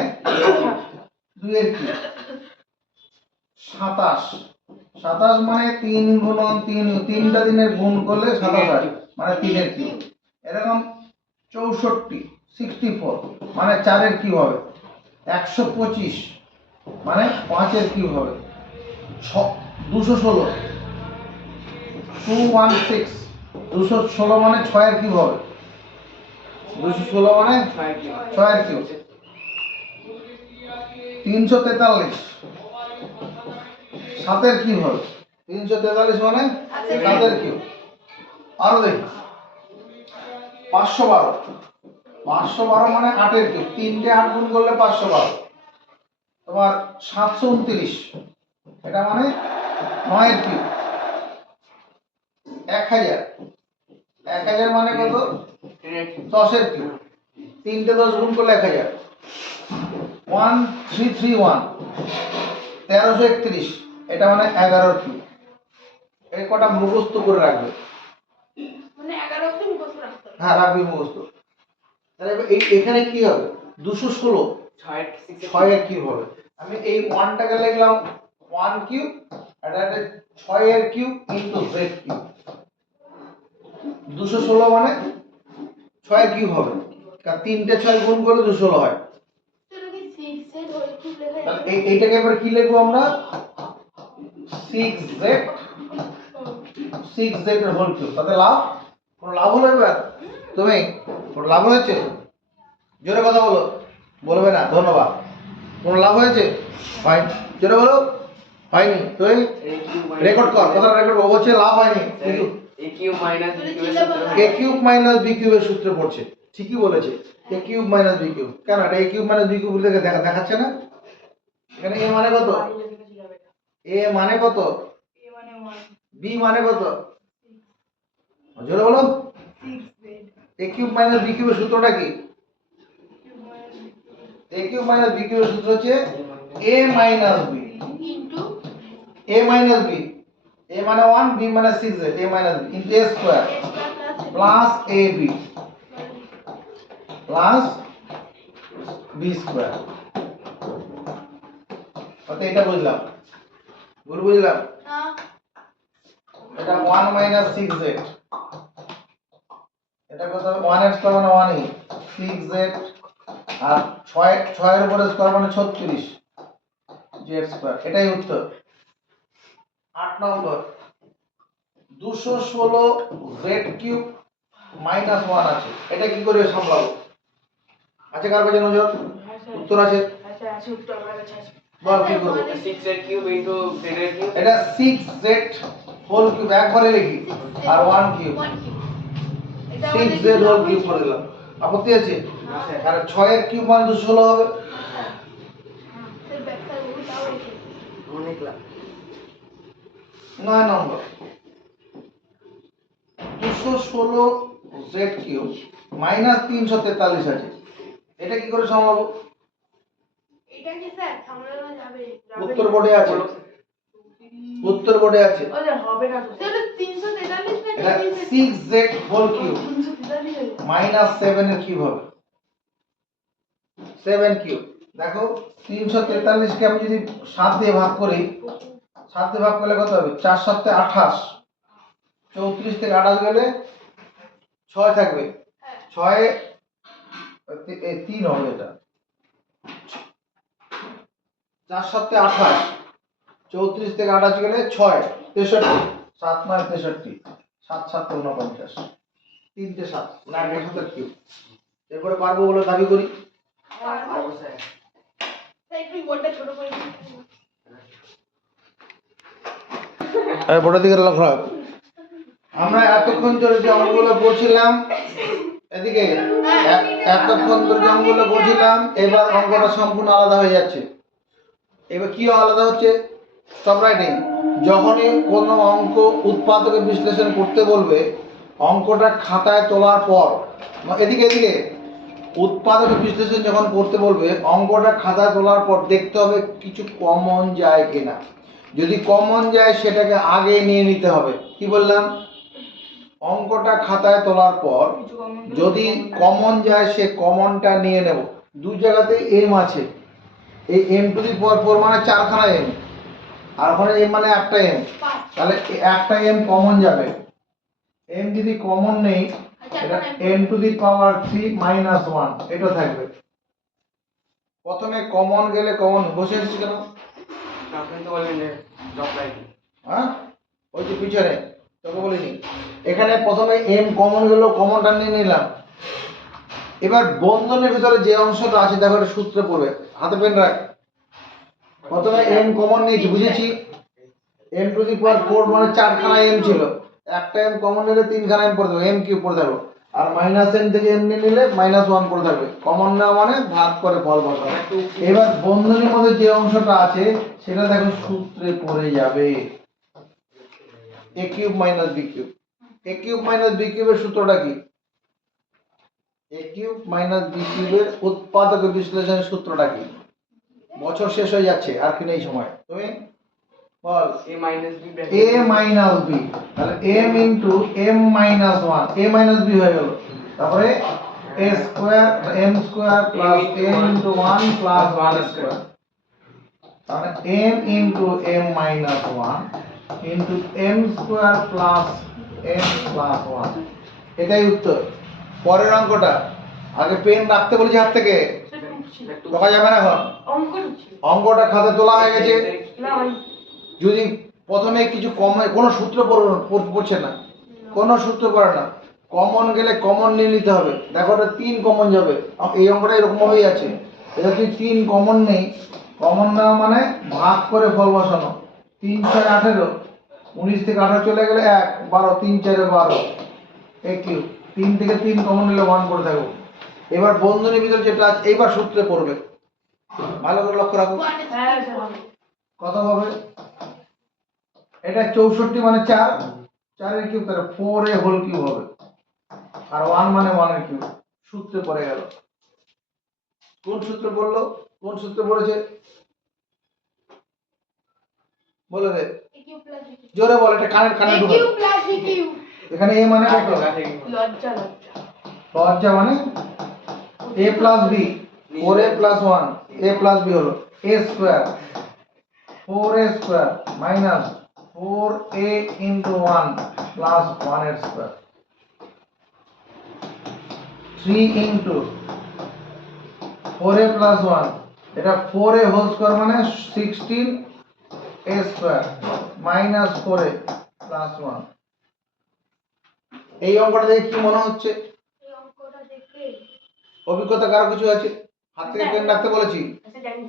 2 এর কিউব, 27 মানে 3 গুণন 3, তিনটা দিনের গুণ করলে 27 হয়, মানে 3 এর কিউব। এরকম 64 মানে 4 এর কিউব হবে। 125 মানে 5 এর কিউব হবে। 216 216 মানে 6 এর কিউব হবে। 216 মানে 6 এর কিউব। 343 7 এর কিউব হবে। 343 মানে 7 এর কিউব। আরো দেখি 512 মানে 8 এর কিউব। 3টে 8 গুণ করলে 512। তোমার 729 এটা মানে 9 এর কিউব। 1000 মানে কত? 10 এর কিউব। 3টে 10 গুণ করলে 1000। 1331 1331 এটা মানে 11 এর কিউব। এই কটা মুখস্থ করে রাখবে। মানে 11 অবধি মুখস্থ রাখতে হবে। হ্যাঁ, রাখবি মুখস্থ। তাহলে এখানে কি হবে? 216 6 এর কিউব হবে। আমি এই 1টাকে লিখলাম 1 কিউব, আর এটা 6 এর কিউব ইনটু z কিউব। 216 মানে 6 এর কিউব হবে, কারণ 3টে 6 গুণ করলে 216 হয়। সেটা কি 6 এর হোল কিউব লেখা তাহলে যায়? এইটাকে এবার কি লিখবো আমরা? 6z এর হোল কিউব। তাতে লাভ? কোনো লাভ হলো এবার? তুমি কোনো লাভ হয়েছে? জোরে কথা বলো। বলবে না, ধন্যবাদ। কোনো লাভ হয়েছে? হয়নি। জোরে বলো। হয়নি। তুই রেকর্ড কর, কথা রেকর্ড কর। বলছে লাভ হয়নি, কিন্তু a cube minus b cube এর সূত্র a কিউব মাইনাস b কিউবের সূত্রে পড়ছে। ঠিকই বলেছে, a cube minus b cube. কেন এটা a cube minus b cube বলে দেখাচ্ছে না? এখানে a মানে কত? a মানে কত? b মানে কত? জোরে বলো। a কিউব মাইনাস b কিউবের সূত্রটা কি? a কিউব মাইনাস b কিউবের সূত্র হচ্ছে a minus b into a minus b। a মানে 1, b মানে 6z, a minus b into a square plus ab plus b square. কত এটা বুঝলাম? ভুল বুঝলাম? এটা 1 মাইনাস 6z, এটা কত? 1 এর স্কয়ার মানে 1 ই, 6z আর 6 এর উপরে স্কয়ার মানে 36 z স্কয়ার। এটাই উত্তর। 8 নম্বর 216 z কিউব মাইনাস 1 আছে, এটা কি করে সামলাবো? আছে কার কাছে নজর? উত্তর আছে? আচ্ছা আছে, উত্তর আমার কাছে আছে। বল কি করব? 6 কিউব ইনটু z এর কিউব। এটা 6z হোল কিউব একবারে লিখি, আর 1 কিউব 1 কিউব। এটা 6z হোল কিউব করে দিলাম। আপত্তি আছে? আর 6 এর কিউব মানে 216 হবে। স্যার ব্যাখ্যা করুন তাও লিখে। লিখলাম 9 নম্বর 216 z কিউব মাইনাস 343 আছে, এটা কি করে সামলাবো? এটা কি স্যার সামলানো যাবে? উত্তর বোর্ডে আছে, উত্তর বোর্ডে আছে। ও যে হবে না তো। স্যার 343 না এটা 6z হোল কিউব 343 মাইনাস 7 এর কিউব হবে। 7 কিউব দেখো, 343 কে আমি যদি 7 দিয়ে ভাগ করি, 7 দিয়ে ভাগ করলে কত হবে? 4 7 28, 34 থেকে 28 গেলে 6 থাকবে। 6 এ 3 হবে, এটা 4 7 28, 34 থেকে 28 গেলে 6 63, 7 9 63, 7 7 49, 3টে 7 না 7 কিউব। এরপরে পারবো বলে দাবি করি। পারবো স্যার। স্যার একটু বোর্ডটা ছোট করে দিন। আরে বড় দিকে লক্ষ্য রাখ। আমরা এতক্ষণ ধরে যে অঙ্কগুলো পড়ছিলাম, এদিকে এতক্ষণ ধরে যে অঙ্কগুলো পড়ছিলাম, এবার অঙ্কটা সম্পূর্ণ আলাদা হয়ে যাচ্ছে। এবার কি আলাদা হচ্ছে? Stop writing. যখনই কোনো অঙ্ক উৎপাদকে বিশ্লেষণ করতে বলবে, অঙ্কটা খাতায় তোলার পর, এদিকে এদিকে উৎপাদক বিশ্লেষণ যখন করতে বলবে, অঙ্কটা খাতায় তোলার পর দেখতে হবে কিছু কমন যায় কিনা। যদি কমন যায় সেটাকে আগে নিয়ে নিতে হবে। কি বললাম? অঙ্কটা খাতায় তোলার পর যদি কমন যায়, সে কমনটা নিয়ে নেব। দুই জায়গাতে এম আছে, এই m টু দি পাওয়ার 4 মানে 4খানা m, আর ওখানে m মানে একটা m, 5 তাহলে একটা m কমন যাবে। m যদি কমন নেই আচ্ছা এটা এখন n two the power 3 minus 1 এটা থাকবে। প্রথমে কমন গেলে কমন বসে এসেছে কেন? আপনি তো বললেন যে ড্রপ লাইন। হ্যাঁ ওই যে পিছনে তোকে বলিনি, এখানে প্রথমে m কমন গেল, কমনটা নিয়ে নিলাম। এবার বন্ধনের ভিতরে যে অংশটা আছে দেখো এটা সূত্রে পড়বে, হাতে পেন রাখ। প্রথমে m কমন নিয়েছি, বুঝেছি? m টু দি পাওয়ার 4 মানে 4খানা m ছিল, একটা m কমন নিলে 3খানা m পড়ে যাবে, m কিউব পড়ে যাবে। আর মাইনাস n থেকে m নিয়ে নিলে মাইনাস 1 পড়ে থাকবে। কমন নেওয়া মানে ভাগ করে ফল বসানো। এবার বন্ধনীর মধ্যে যে অংশটা আছে সেটা দেখো সূত্রে পড়ে যাবে, a cube minus b cube. a cube minus b কিউবের সূত্রটা কি? a কিউব মাইনাস b কিউবের উৎপাদক বিশ্লেষণের সূত্রটা কি? বছর শেষ হয়ে যাচ্ছে, আর কি নেই সময়, তুমি বল। a minus b a minus b, তাহলে m into m minus 1, a minus b হয়ে গেল। তারপরে a square m square plus m into 1 plus 1 square, তাহলে m into m minus 1 into m square plus m plus 1, এটাই উত্তর। পরের অঙ্কটা, আগে পেন রাখতে বলেছি হাত থেকে, সেটা ছিল। ঢোকা যাবে না এখন। অঙ্কটা ছিল। অঙ্কটা খাতে তোলা হয়ে গেছে। না ভাই, যদি প্রথমে কিছু কমে, কোনো সূত্র পড়ছে না, কোনো সূত্র পড়ে না, কমন গেলে কমন নিয়ে নিতে হবে। দেখো এটা 3 কমন যাবে, এই অঙ্কটা এরকম ভাবেই আছে। এটা তুই 3 কমন নেই, কমন নেওয়া মানে ভাগ করে ফল বসানো। 3 6 18, 19 থেকে 18 চলে গেলে 1 12, 3 4 12, a কিউব। 3 থেকে 3 কমন নিলে 1 করে থাকবো। এবার বন্ধনীর ভিতর যেটা আছে এইবার সূত্রে পড়বে, ভালো করে লক্ষ্য রাখো। হ্যাঁ স্যার হবে। কত হবে? এটা 64 মানে 4, 4 এর কিউব তাহলে 4a হোল কিউব হবে, আর 1 মানে 1 এর কিউব। সূত্রে পড়ে গেল। কোন সূত্রে পড়লো? কোন সূত্রে পড়েছে বলে দে, a cube plus b cube জোরে বল, এটা কানে কানে a ঢুকে। কিউব প্লাস b কিউব এখানে a মানে কত? লজ্জা লজ্জা। লজ্জা মানে a plus b, 4a plus 1, a plus b হলো a square, 4a square minus 4a into 1 plus 1 এর স্কয়ার, 3 ইনটু 4a প্লাস 1, এটা 4a হোল স্কয়ার মানে 16a square minus 4a plus 1। এই অঙ্কটা দেখে কি মনে হচ্ছে? এই অঙ্কটা দেখে অভিজ্ঞতা কারো কিছু আছে? হাত থেকে পেন রাখতে বলেছি, আচ্ছা জানি।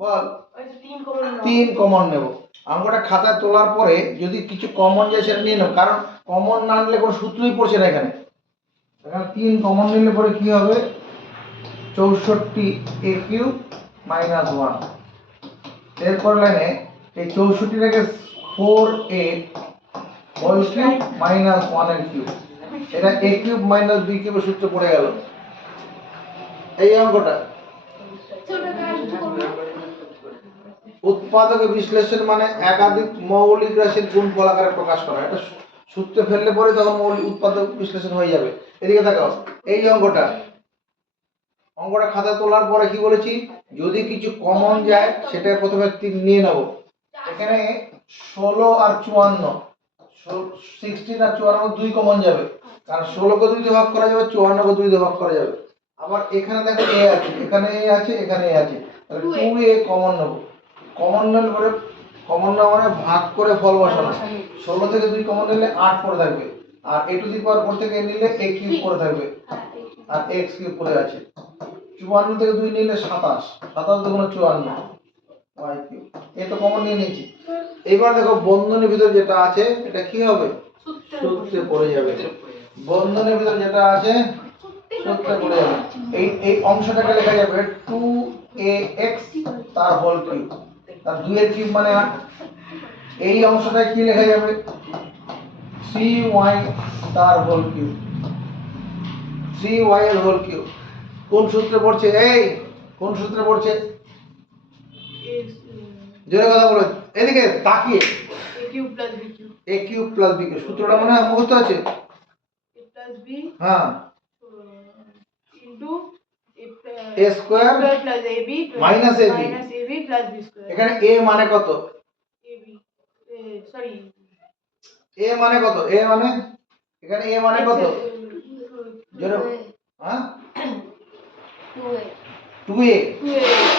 বল। ওই যে 3 কমন নাও। 3 কমন নেব। অঙ্কটা খাতায় তোলার পরে যদি কিছু কমন যায় সেটা নিয়ে নেব, কারণ কমন না নিলে কোনো সূত্রই পড়ছে না এখানে। এখানে 3 কমন নিলে পরে কি হবে? 64a cube minus 1। এরপর লাইনে এই 64টাকে 4a হোল কিউব মাইনাস 1 এর কিউব, এটা a কিউব মাইনাস b কিউবের সূত্র পড়ে গেল। এই অঙ্কটা ছোটটা আর কিছু করব না উৎপাদক বিশ্লেষণ মানে একাধিক মৌলিক রাশির গুণফল আকারে প্রকাশ করা। এটা সূত্রে ফেললে পরে তখন মৌলিক উৎপাদক বিশ্লেষণ হয়ে যাবে। এদিকে তাকাও, এই অঙ্কটা খাতায় তোলার পরে কি বলেছি? যদি কিছু কমন যায় সেটা প্রথমে নিয়ে নেব। এখানে 16 আর 54, 16 আর 54 2 কমন যাবে, কারণ 16 কে 2 দিয়ে ভাগ করা যাবে, 54 কে 2 দিয়ে ভাগ করা যাবে। আবার এখানে দেখো a আছে, এখানে a আছে, এখানে a আছে, তাহলে 2a কমন নেব। কমন নিলে পরে, কমন নেওয়া মানে ভাগ করে ফল বসানো। 16 থেকে 2 কমন নিলে 8 পড়ে থাকবে, আর a টু দি পাওয়ার 4 থেকে নিলে a কিউব পড়ে থাকবে, আর x কিউব পড়ে আছে। 54 থেকে 2 নিলে 27, 27 দুগুণে 54, y কিউব। এ তো কমন নিয়ে নিয়েছি। এবার দেখো বন্ধনীর ভিতর যেটা আছে এটা কি হবে? সূত্রে পড়ে যাবে। বন্ধনীর ভিতর যেটা আছে সূত্রে পড়ে যাবে। এই অংশটাকে লেখা যাবে 2ax তার হোল কিউব, তার 2 এর কিউব মানে 8। এই অংশটা কি লেখা যাবে? 3y তার হোল কিউব, 3y এর হোল কিউব। কোন সূত্রে পড়ছে? এই কোন সূত্রে পড়ছে? জোরে কথা বলো, এদিকে তাকিয়ে। a cube plus b cube. a cube plus b cube সূত্রটা মনে হয় মুখস্থ আছে? a প্লাস b হ্যাঁ, into a A square plus AB minus AB plus B square. এখানে a মানে কত AB sorry a মানে কত a মানে এখানে a মানে কত জোরে হ্যাঁ 2a 2a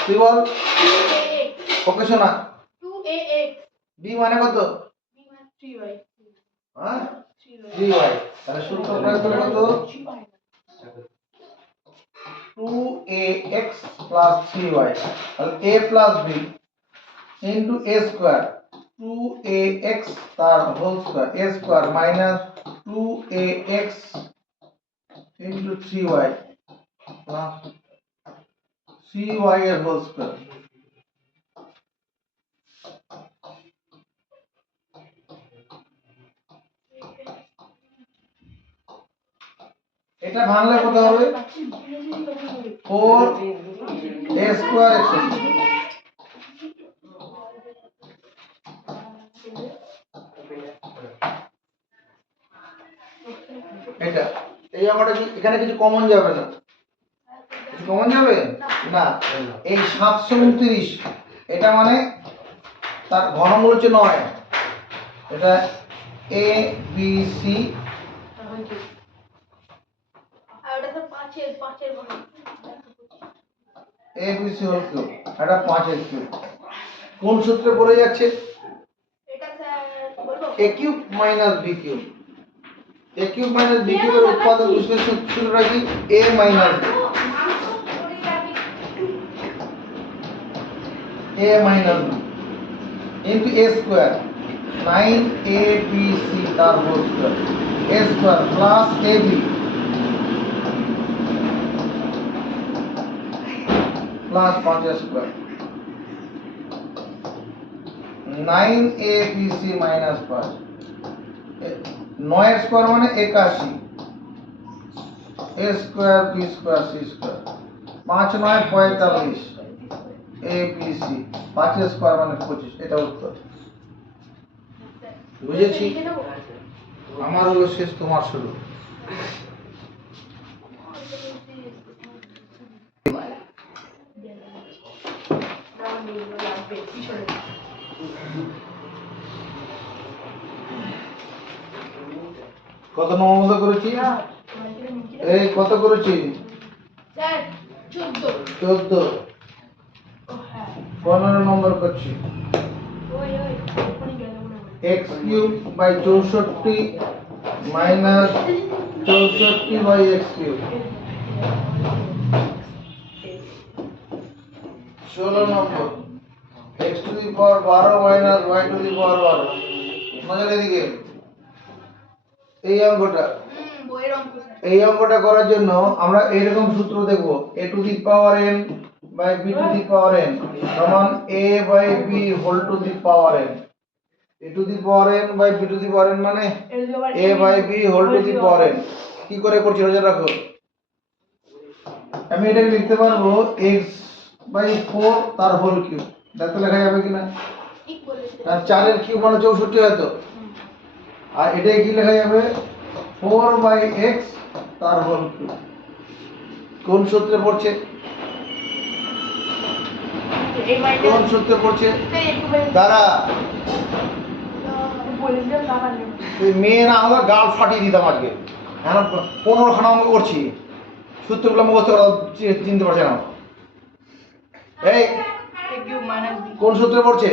তুই বল 2ax ওকে শোনা 2ax b মানে কত B minus 3y হ্যাঁ 3y 3y তাহলে সূত্র প্রয়োগ করলে কত 2ax plus 3y তাহলে a plus b into a square 2ax তার whole square a square minus 2ax into 3y plus 3y এর হোল স্কয়ার এটা ভাঙলে কত হবে 4a স্কয়ার x এটা এই অঙ্কটা কি এখানে কিছু কমন যাবে না কিছু কমন যাবে না এই 729 এটা মানে তার ঘনমূল হচ্ছে 9 এটা a b c আর ওটা তো 5 এর ঘন a b c whole cube এটা 5 এর কিউব কোন সূত্রে পড়ে যাচ্ছে এটা স্যার বলবো a cube minus b cube a cube minus b কিউবের উৎপাদক বিশ্লেষণ সূত্রটা কি a মাইনাস a minus b into a square 9abc তার whole square a square plus ab plus 5 square 9abc minus 5 9 square মানে 81 a square b square c square 5 9 45 abc 5 square মানে 25 এটা উত্তর বুঝেছি আমার হলো শেষ তোমার শুরু কত নম্বর করেছি এই কত করেছি স্যার 14 14 15 নম্বর করছি ওই ওখানে গেল মনে হয় x cube by 64 minus 64 by x cube 16 number x to the power 12 minus y to the power 12 নজর এদিকে এই অঙ্কটা বইয়ের অঙ্ক স্যার এই অঙ্কটা করার জন্য আমরা এরকম সূত্র দেখব a to the power n by b to the power n সমান a by b whole to the power n a to the power n by b to the power n মানে a by b whole to the power n কি করে করছি নজর রাখো আমি এটাকে লিখতে পারবো x বাই 4 তার হোল কিউব দেখতে লেখা যাবে কিনা ঠিক বলেছেন আর 4 এর কিউব মানে 64 হয়তো আর এটাই কি লেখা যাবে 4 বাই x তার হোল কিউব কোন সূত্রে পড়ছে এই মাইন্ডে কোন সূত্রে পড়ছে স্যার একটু বলেন তারা বলে দিলাম টাকা নেব এই মেয়ে না হলে গাল ফাটিয়ে দিতাম আজকে এখন 15 খানা অঙ্ক করছি সূত্রগুলো মুখস্থ করা চিনতে পারছে না এই a কিউব মাইনাস b কোন সূত্রে পড়ছে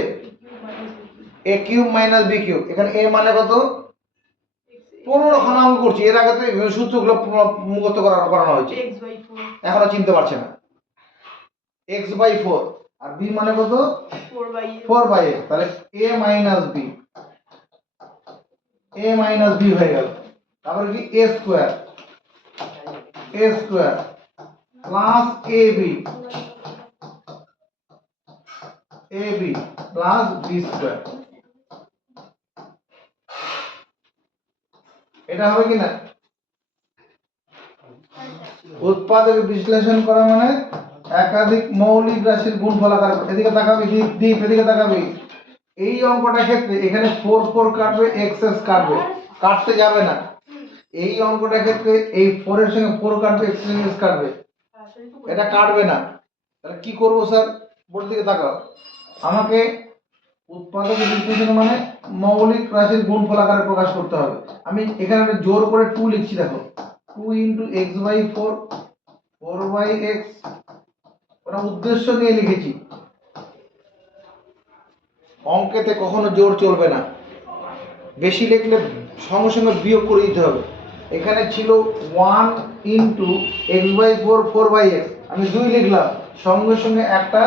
a cube minus b a cube minus b cube এখানে a মানে কত 15 খানা অঙ্ক করছি এর আগে তো এই সূত্রগুলো মুখস্থ করানো হয়েছে x বাই 4 এখনো চিনতে পারছে না x বাই 4 আর b মানে কত 4 বাই 4 বাই x তাহলে a minus b a minus b হয়ে গেল তারপরে কি a square plus ab plus b square এটা হবে কি না উৎপাদক বিশ্লেষণ করা মানে একাধিক মৌলিক রাশির গুণফল আকার এদিকে তাকাবি দীপ এদিকে তাকাবি এই অঙ্কটা ক্ষেত্রে এখানে 4 4 কাটবে এক্সএস কাটবে কাটতে যাবে না এই অঙ্কটা ক্ষেত্রে এই 4 এর সঙ্গে 4 কাটবে এক্সএস কাটবে এটা কাটবে না। তাহলে কি করব স্যার? বোর্ড দিকে তাকাও। আমাকে উৎপাদক বিশ্লেষণ মানে মৌলিক রাশির গুণফল আকারে প্রকাশ করতে হবে। আমি এখানে একটা জোর করে 2 লিখছি, দেখো 2 × x/4 4/x, ওটা উদ্দেশ্য নিয়ে লিখেছি। অঙ্কেতে কখনো জোর চলবে না, বেশি লিখলে সঙ্গে সঙ্গে বিয়োগ করে দিতে হবে। এখানে ছিল 1 × x/4 4/x, আমি 2 লিখলাম, সঙ্গে সঙ্গে একটা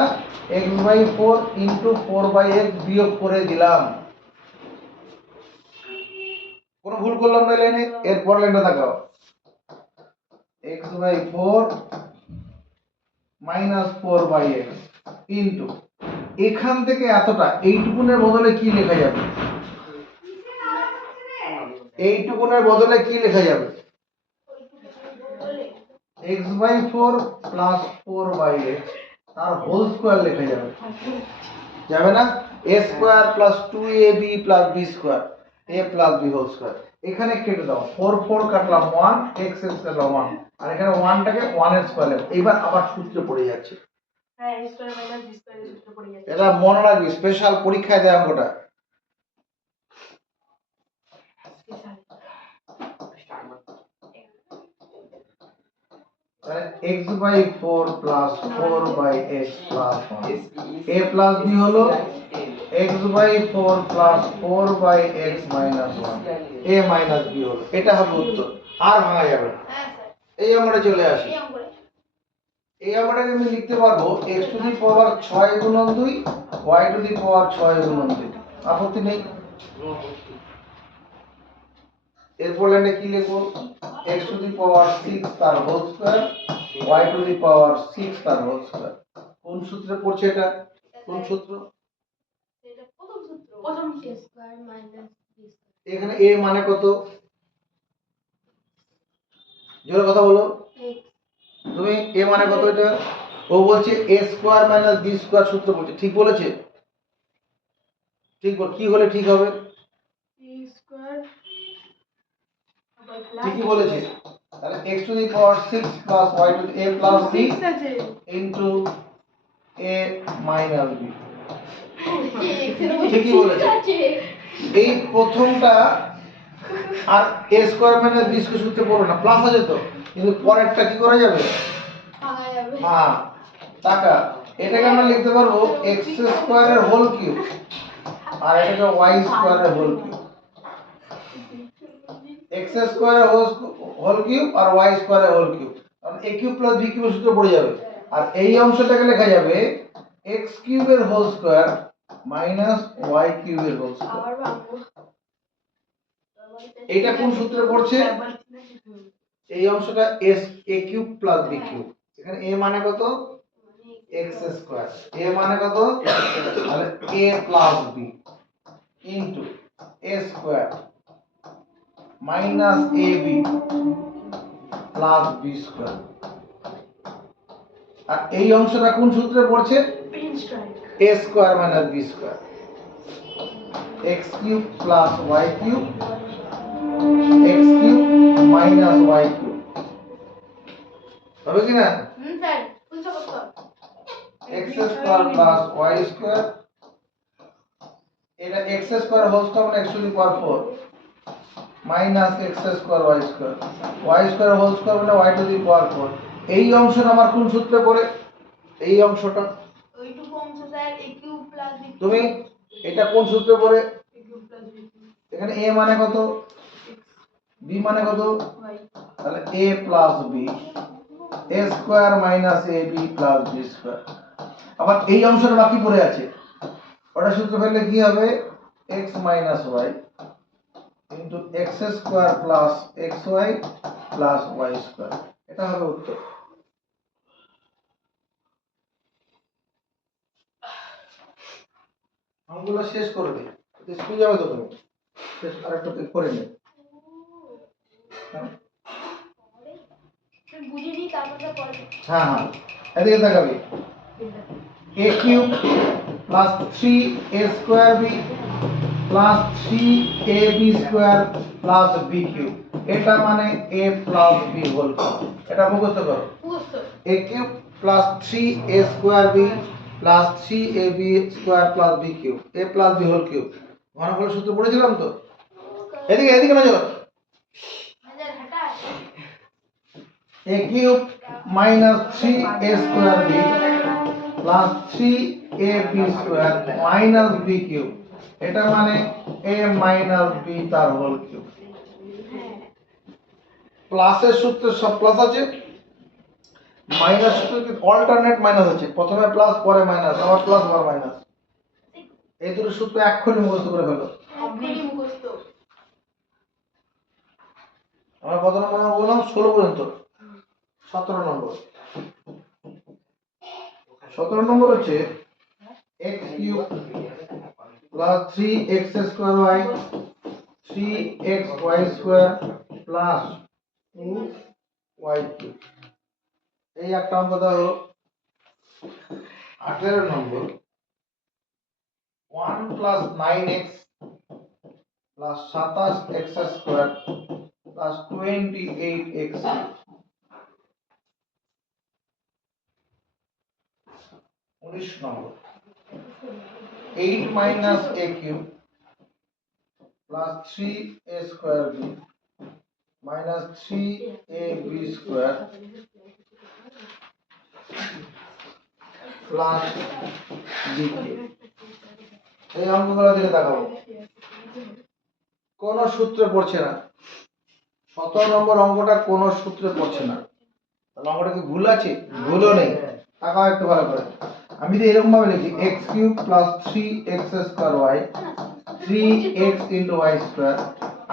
x/4 × 4/x বিয়োগ করে দিলাম। কোনো ভুল করলাম না লাইনে? এরপর লাইনটা দেখাও, x/4 - 4/x ইন্টু এখান থেকে এতটা, এইটুকুনের বদলে কি লেখা যাবে? এইটুকুনের বদলে কি লেখা যাবে? x/4 + 4/x তার হোল স্কয়ার লেখা যাবে, যাবে না? a² + 2ab + b², a + b whole square. এখানে কেটে দাও, 4 4 কাটলাম 1, x x কাটলাম 1, আর এখানে 1 টাকে 1 এর স্কয়ার লেখো। এবার আবার সূত্রে পড়ে যাচ্ছে। হ্যাঁ a square minus b square এর সূত্র পড়ে যাচ্ছে। এটা মনে রাখবি, স্পেশাল পরীক্ষায় দেয় অঙ্কটা। তাহলে x/4 + 4/x + 1, a + b হলো x/4 + 4/x - 1, a - b হলো। এটা হবে উত্তর, আর ভাঙা যাবে না। হ্যাঁ স্যার, এই অঙ্কটা চলে আসি। এই অঙ্কটা এই অঙ্কটাকে আমি লিখতে পারবো x6 × 2, y6 × 2। আপত্তি নেই? এরপর লাইনে কি লিখবো? x6 তার হোল স্কয়ার, y6 তার হোল স্কয়ার। কোন সূত্রে পড়ছে এটা? কোন সূত্র? এটা প্রথম সূত্র। প্রথম a square minus b square এখানে a মানে কত? জোরে কথা বলো। x তুমি a মানে কত? এটা ও বলছে a² - b² সূত্র বলছে, ঠিক বলেছে? ঠিক বল, কি হলে ঠিক হবে? a স্কয়ার ঠিকই বলেছে। তাহলে x6 + y a + b আছে into a minus b। এর ঠিকই বলেছে। আছে। এই প্রথমটা আর a² - b² সূত্রে পড়ো না, প্লাস আছে তো, কিন্তু পরেরটা কি করা যাবে? ভাঙা যাবে। হ্যাঁ, টাকা। এটাকে আমরা লিখতে পারবো x² এর হোল কিউব, আর এটাকে y² এর হোল কিউব। x² এর হোল কিউব আর y² এর হোল কিউব, কারণ a³ + b³ সূত্র পড়ে যাবে। আর এই অংশটাকে লেখা যাবে x³ এর হোল স্কয়ার মাইনাস y³ এর হোল স্কয়ার। আবার ভাঙবো। এটা কোন সূত্রে পড়ছে? এই অংশটা a³ + b³। এখানে a মানে কত? x²। a মানে কত? তাহলে a + b into a² minus ab plus b²। আর এই অংশটা কোন সূত্রে পড়ছে? Pen strike a² - b², x³ + y³ x³ minus y³ হবে কি না? স্যার বুঝতে পারছো? x² + y², এটা x² হোল স্কয়ার মানে x⁴ minus x² y² whole square মানে y⁴। এই অংশটা আমার কোন সূত্রে পড়ে? এই অংশটা ওইটুকু অংশ স্যার a³ + b। তুমি এটা কোন সূত্রে পড়ে? a cube plus b cube এখানে a মানে কত? b মানে কত? y তাহলে a + b a² - ab + b²। আবার এই অংশটা বাকি পড়ে আছে, ওটা সূত্র ফেললে কি হবে? x - y x² + xy + y²। এটা হবে উত্তর। অঙ্কগুলো শেষ করে দে, স্কুল যাবে তো তুমি, শেষ আরেকটা করে নে। বুঝিনি তারপরে পরে। হ্যাঁ হ্যাঁ, এদিকে তাকাবি। a³ + 3a²b + 3ab² + b³ এটা মানে a + b হোল কিউব। এটা মুখস্থ করো। মুখস্থ। a cube plus 3a square b plus 3ab square plus b cube a plus b whole cube ঘনফলের সূত্র পড়েছিলাম তো এদিকে এদিকে নজর হাজার হাঁটা। a cube minus 3a square b plus 3ab square minus b cube এটা মানে a minus b তার হোল কিউব প্লাসের সূত্রে সব প্লাস আছে মাইনাস সূত্রে অল্টারনেট মাইনাস আছে প্রথমে প্লাস পরে মাইনাস আবার প্লাস আবার মাইনাস এই দুটো সূত্র এক্ষুনি মুখস্থ করে ফেলো এক্ষুনি মুখস্থ। আমরা কত নম্বর বললাম 16 পর্যন্ত 17 নম্বর 17 নম্বর হচ্ছে x cube plus 3x square y 3xy square plus 2y cube এই একটা অঙ্ক দাও 18 নম্বর 1 plus 9x plus 27x square plus 28x 19 number 8 minus a cube plus 3a square b minus 3ab square plus b cube এই অঙ্কগুলো দিকে দেখাবো কোন সূত্রে পড়ছে না 17 নম্বর অঙ্কটা কোন সূত্রে পড়ছে না তাহলে অঙ্কটা কি ভুল আছে ভুলও নেই তাকাও একটু ভালো করে আমি তো এরকম ভাবে লিখি x cube plus 3x square y 3x into y square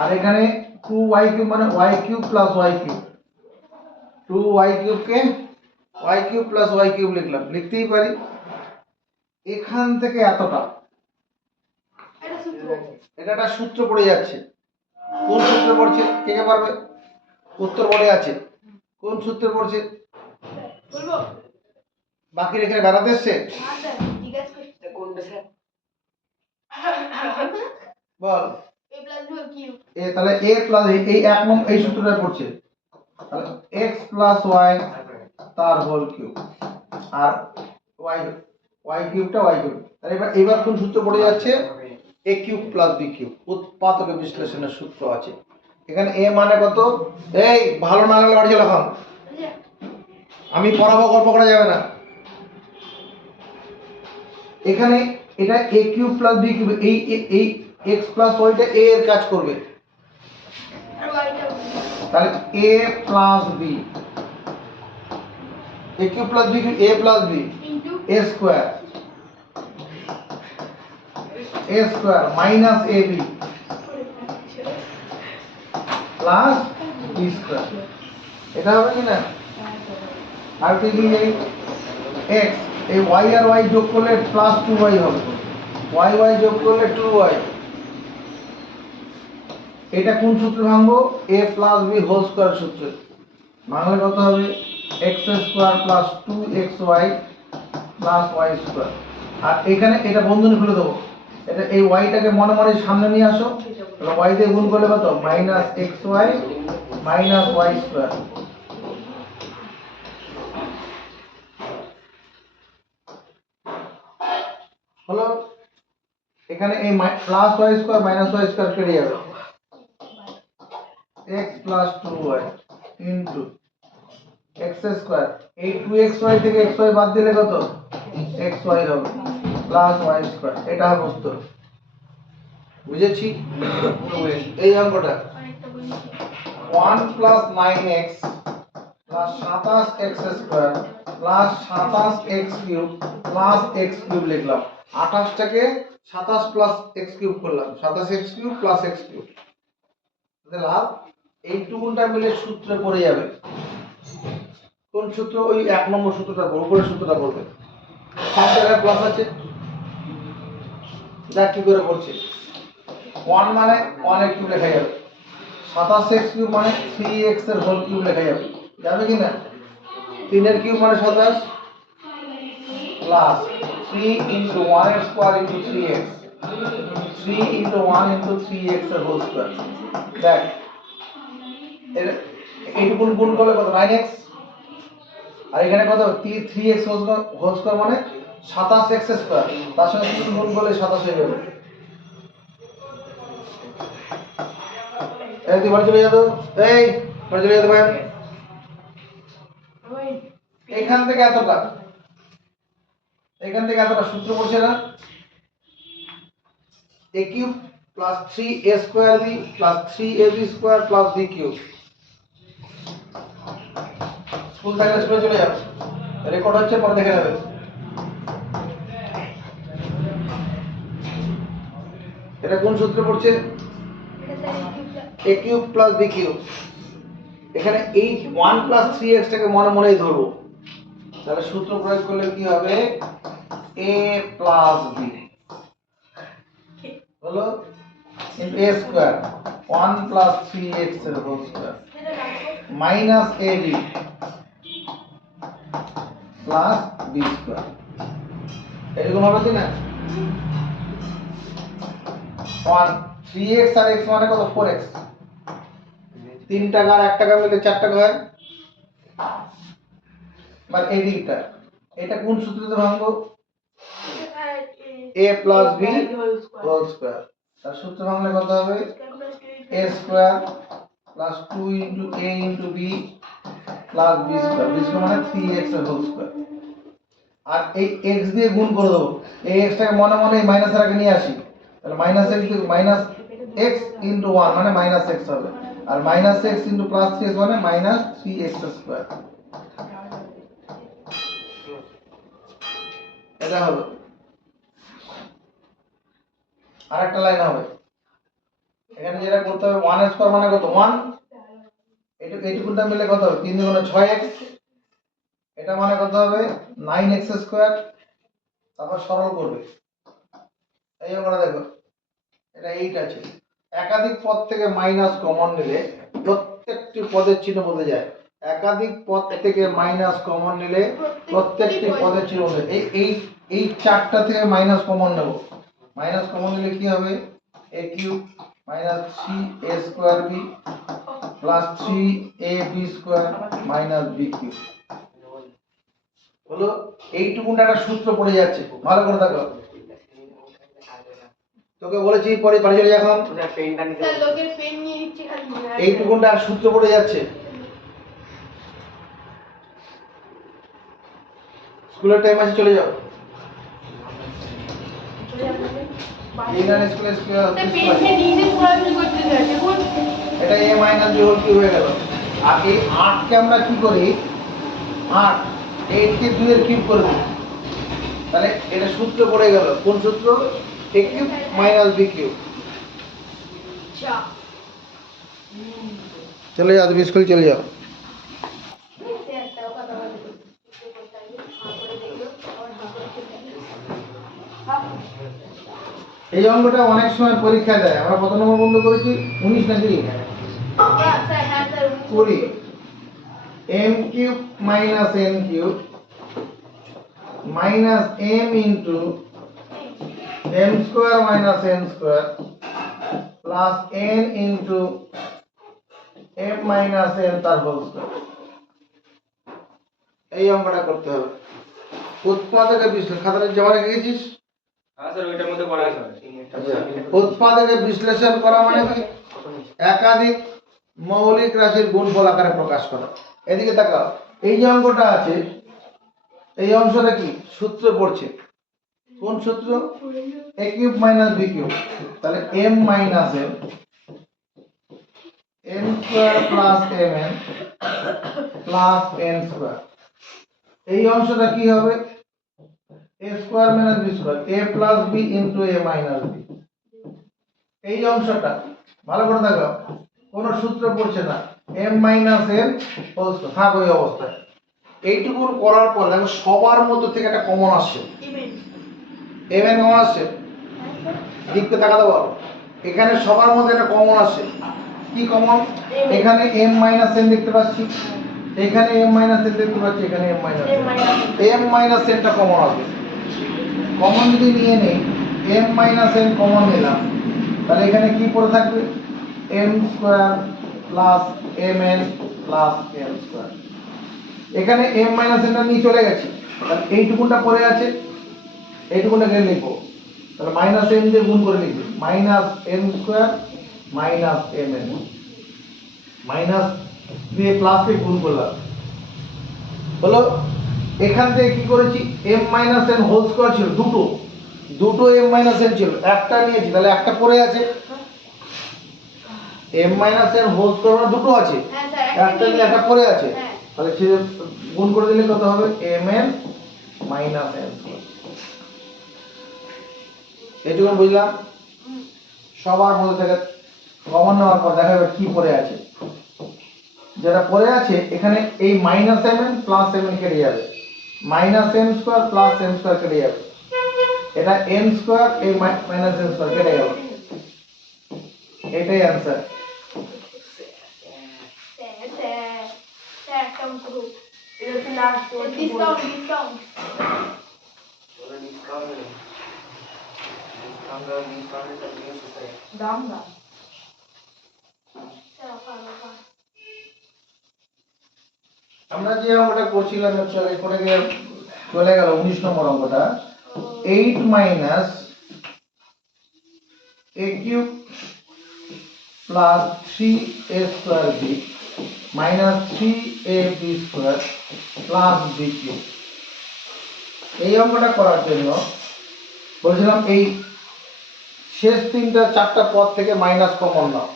আর এখানে 2y কিউব মানে y cube plus y cube 2y cube কে y cube plus y cube লিখলাম লিখতেই পারি এখান থেকে এতটা এটা সূত্র। এটা একটা সূত্র পড়ে যাচ্ছে কোন সূত্রে পড়ছে কে কে পারবে উত্তর পড়ে আছে কোন সূত্রে পড়ছে বলবো? বাকি রেখে বেড়াতে এসছে হ্যাঁ স্যার, জিজ্ঞাসা করছি। কোনটা sir? Ball a plus b whole cube। এ তাহলে a প্লাস এই এক নম্বর এই সূত্রটা পড়ছে তাহলে x প্লাস y তার হোল কিউব আর y কিউবটা y কিউব তাহলে এবার কোন সূত্র পড়ে যাচ্ছে a cube plus b cube উৎপাদক বিশ্লেষণের সূত্র আছে এখানে a মানে কত এই ভালো না লাগলে বাড়ি চলে এখন আচ্ছা, আমি পড়াবো গল্প করা যাবে না এখানে এটা a cube plus b cube এই x প্লাস y টা a এর কাজ করবে আর y টা তাহলে a plus b a cube plus b cube a plus b into a square minus ab plus b square এটা হবে কি না আর কি কি x এই y আর y যোগ করলে প্লাস 2y হবে y যোগ করলে 2y এটা কোন সূত্রে ভাঙবো a plus b whole square সূত্রে ভাঙলে কত হবে x স্কয়ার plus 2xy plus y square আর এখানে এটা বন্ধনী খুলে দেবো এটা এই y টাকে মনে মনে সামনে নিয়ে আসো তাহলে y দিয়ে গুণ করলে কত minus xy minus y square হলো এখানে এই plus y square minus y square কেটে যাবে x plus 2y into x square এই 2xy থেকে xy বাদ দিলে কত xy হবে প্লাস y স্কয়ার এটা হবে উত্তর বুঝেছি এই অঙ্কটা অনেকটা বলেছি। 1 plus 9x plus 27x square plus 27x cube plus x cube লিখলাম 28 টাকে 27 প্লাস x কিউব করলাম 27x cube plus x cube লাভ এই টুকুনটা মিলে সূত্রে পড়ে যাবে কোন সূত্র ওই এক নম্বর সূত্রটা পড়বে উপরের সূত্রটা পড়বে সব জায়গায় প্লাস আছে যা কি করে করছে 1 মানে 1 এর কিউব লেখা যাবে 27x কিউব মানে 3x এর হোল কিউব লেখা যাবে যাবে কি না 3 এর কিউব মানে 27 প্লাস 3 ইনটু 1 এর square into 3x 3 into 1 into 3x এর হোল স্কয়ার দেখ এইটুকুন গুণ করলে কত 9x আর এখানে কত 3x হোল স্কয়ার মানে 27x স্কয়ার, তার সঙ্গে 3 গুণ করলে 27 হয়ে যাবে। এই তুই বাড়ি চলে যা তো, এই বাড়ি চলে যেতে পারেন। ওই এখান থেকে এতটা, এখান থেকে এতটা সূত্র পড়ছে না, a cube plus 3a square b plus 3ab square plus b cube. School থাকলে স্কুলে চলে যাও, রেকর্ড হচ্ছে, পরে দেখে নেবে। এটা কোন সূত্রে পড়ছে? এটা sir a cube plus b cube. এখানে এই 1 প্লাস 3x টাকে মনে মনেই ধরবো, তাহলে সূত্র প্রয়োগ করলে কি হবে? a প্লাস b হলো into a square 1 plus 3x এর whole square minus ab plus b square. এরকম হবে কি না? 1 3x আর x মানে কত? 4x। 3 টাকা আর 1 টাকা মিলে 4 টাকা হয়, মানে এই দিকটা। এটা কোন সূত্রতে ভাঙবো? a plus b whole square. তার সূত্র ভাঙলে কত হবে? a square plus 2 into a into b plus b square. b square মানে 3x এর হোল স্কয়ার। আর এই x দিয়ে গুণ করে দেবো, এই x টাকে মনে মনে এই মাইনাসের আগে নিয়ে আসি, তাহলে মাইনাস x ইনটু 1 মানে মাইনাস x হবে, আর minus x into plus 3x মানে মাইনাস 3x স্কয়ার। এটা হলো। আরেকটা লাইন হবে, এখানে যেটা করতে হবে 1 স্কয়ার মানে কত? 1। এইটুকুটা মিলে কত হবে? 3 দুগুণে 6x। এটা মানে কত হবে? 9x square. তারপর সরল করবে, এই আমরা দেখো এটা 8 আছে। একাধিক পদ থেকে মাইনাস কমন নিলে প্রত্যেকটি পদের চিহ্ন বদলে যায়। একাধিক পদ থেকে মাইনাস কমন নিলে প্রত্যেকটি পদের চিহ্ন বদলে যায়। এই চারটা থেকে মাইনাস কমন নেব, মাইনাস কমন নিলে কি হবে? a cube minus 3a square b plus 3ab square minus b cube হলো। এইটুকুটা একটা সূত্র পড়ে যাচ্ছে, ভালো করে দেখো। তোকে বলেছি পরে বাড়ি চলে যা এখন। পেনটা নিতে স্যার লোকের পেন নিয়ে নিচ্ছে খালি। এইটুকুটা সূত্র পড়ে যাচ্ছে। স্কুলের টাইম আছে, চলে যাও। চলে যাবে ইংরেজি স্কুলে স্যার পেনটা নিজে পড়াশোনা করতে যায় দেখুন। এটা a minus b whole cube হয়ে গেল। আর এই 8 কে আমরা কি করি? 8 8 কে 2 এর কিউব করে দিই, তাহলে এটা সূত্র পড়ে গেল। কোন সূত্র? a cube minus b cube. আচ্ছা চলে যাও, তুমি স্কুল চলে যাও। স্যার তাও কথা বলে করে দেখলো আর করে এই অঙ্কটা অনেক সময় পরীক্ষা দেয়। আমরা কত নম্বর বন্ধ করেছি? 19 নাকি স্যার হ্যাঁ sir 20। m cube minus n cube minus m into m square minus n square plus n into m minus n তার হোল স্কোয়ার। এই অঙ্কটা করতে হবে। উৎপাদকের বিশ্লেষণ খাতাটা জমা রেখে গেছিস? হ্যাঁ স্যার ওইটার মধ্যে করা আছে। আচ্ছা, উৎপাদকের বিশ্লেষণ করা মানে কি? একাধিক মৌলিক রাশির গুণফল আকারে প্রকাশ করা। এদিকে তাকাও, এই যে অঙ্কটা আছে, এই অংশটা কি সূত্র পড়ছে? কোন সূত্র? a cube minus b cube. তাহলে m minus n n square plus mn plus n square. এই অংশটা কি হবে? a square minus b square, a plus b into a minus b। এই অংশটা ভালো করে দেখো, কোনো সূত্র পড়ছে না, m minus n whole square থাক ওই অবস্থায়। এইটুকু করার পর দেখো সবার মধ্যে থেকে একটা কমন আসছে। m এর কমন আসছে, দিকতে তাকাতে বল। এখানে সবার মধ্যে একটা কমন আসছে। কি কমন? এখানে m মাইনাস n দেখতে পাচ্ছি, এখানে m মাইনাস n দেখতে পাচ্ছি, এখানে m minus n। m minus n টা কমন আসবে। কমন যদি নিয়ে নেই, m মাইনাস n কমন নিলাম, তাহলে এখানে কি পড়ে থাকবে? m square plus mn plus n square. এখানে m মাইনাস n নিয়ে চলে গেছি, তাহলে এইটুকুনটা পড়ে আছে, এইটুকুনটা এখানে লিখবো, তাহলে মাইনাস m দিয়ে গুণ করে লিখবি, minus m square minus mn, minus দিয়ে প্লাস কে গুণ করলাম, হলো। এখান থেকে কি করেছি, m minus n whole square ছিল দুটো m মাইনাস n ছিল, একটা নিয়েছি, তাহলে একটা পড়ে আছে। m minus n whole square মানে দুটো আছে, হ্যাঁ স্যার একটা নিয়ে একটা পড়ে আছে, হ্যাঁ। তাহলে সে গুণ করে দিলে কত হবে, mn মাইনাস n স্কয়ার। এটুকু বুঝলাম। সবার মধ্যে থেকে কমন নেওয়ার পর দেখা যাবে কি পড়ে আছে, যেটা পড়ে আছে এখানে এই মাইনাস mn প্লাস mn কেটে যাবে, minus m square plus m square কেটে যাবে, এটা n স্কয়ার এই মাইনাস n স্কয়ার কেটে গেল, এটাই অ্যানসার। স্যার স্যার স্যার একটা অঙ্ক হোক। এটা কি লাস্ট ডিসকাউন্ট ওরা ডিসকাউন্ট সব নিয়ে সুতায়। দাম স্যার অফার আমরা যে অঙ্কটা করছিলাম করে গিয়ে চলে গেল 19 নম্বর অঙ্কটা, 8 minus a cube plus 3a square b minus 3ab square plus b cube. এই অঙ্কটা করার জন্য বলছিলাম এই শেষ চারটা পদ থেকে মাইনাস কমন নাও,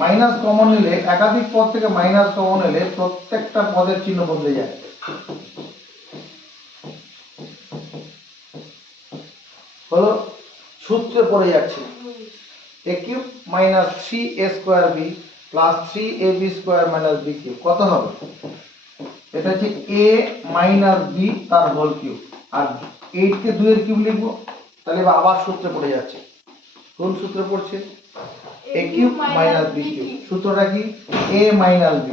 মাইনাস কমন নিলে একাধিক পদ থেকে মাইনাস কমন নিলে প্রত্যেকটা পদের চিহ্ন বদলে যায়। হলো, সূত্রে পড়ে যাচ্ছে a cube minus 3a square b plus 3ab square minus b cube কত হবে, এটা হচ্ছে a মাইনাস b তার হোল কিউব, আর 8 কে 2 এর কিউব লিখবো, তাহলে এবার আবার সূত্রে পড়ে যাচ্ছে। কোন সূত্রে পড়ছে, a cube minus b cube, সূত্রটা কি, a minus b,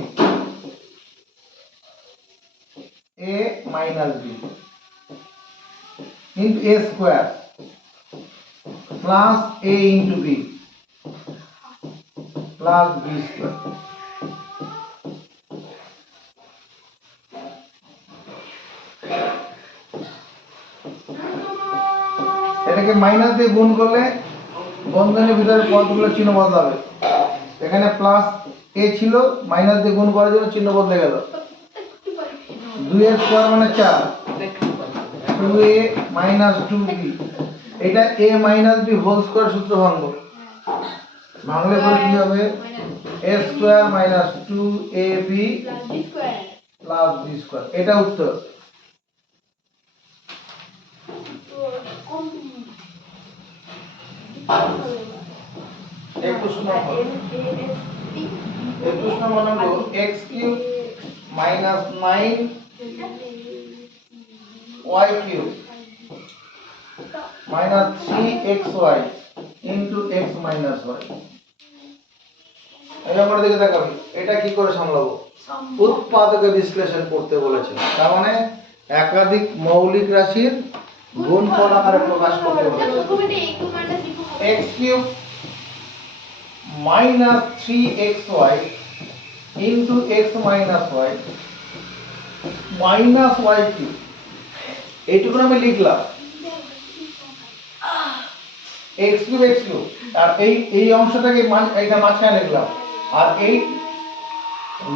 a minus b into a square plus a into b plus b square. এটাকে মাইনাস দিয়ে গুণ করলে বন্ধনীর ভিতরে পদগুলো চিহ্ন বদলাবে, এখানে প্লাস a ছিল, মাইনাস দিয়ে গুণ করার জন্য চিহ্ন বদলে গেল, 2 এর স্কয়ার মানে 4, 2a মাইনাস 2b, এটা a minus b whole square সূত্র ভাঙলে পরে কি হবে, a square minus 2ab plus B square. Plus b square, এটা উত্তর। তো কোন 21 নম্বর 21 নম্বর অঙ্ক, x cube minus 9y cube minus 3xy into x minus y। এই অঙ্কটার দিকে তাকাবি, এটা কি করে সামলাবো, উৎপাদকে বিশ্লেষণ করতে বলেছে, তার মানে একাধিক মৌলিক রাশির গুণফল আকারে প্রকাশ করতে বলেছে। x cube minus 3xy into x minus y minus y cube, এইটুকু আমি লিখলাম x কিউব আর এই অংশটাকে এইটা মাঝখানে লিখলাম, আর এই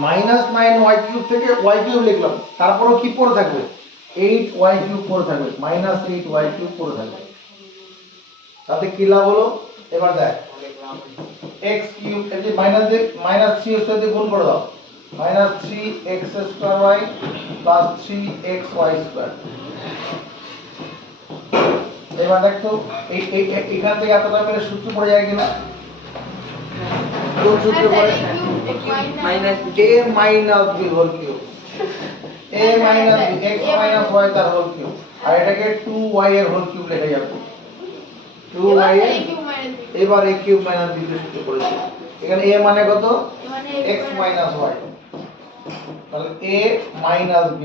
মাইনাস 9y কিউব থেকে y কিউব লিখলাম, তারপরেও কি পড়ে থাকবে, 8y কিউব পড়ে থাকবে, মাইনাস 8y কিউব পড়ে থাকবে, তাতে কি লাভ হলো, এবার দেখ x কিউব এই যে মাইনাস 3 এর সাথে গুণ করে দাও, minus 3x square y plus 3xy square. এবার দেখ তো এখান থেকে এতটা মিলে সূত্র পড়ে যায় কিনা, কোন সূত্র পড়ে, minus a minus b whole cube, a minus x minus y তার হোল কিউব, আর এটাকে 2y এর হোল কিউব লেখা যাবে, 2y এর, এবার a কিউব মাইনাস b কে সূত্র করেছি, এখানে a মানে কত, x মাইনাস y, তাহলে a minus b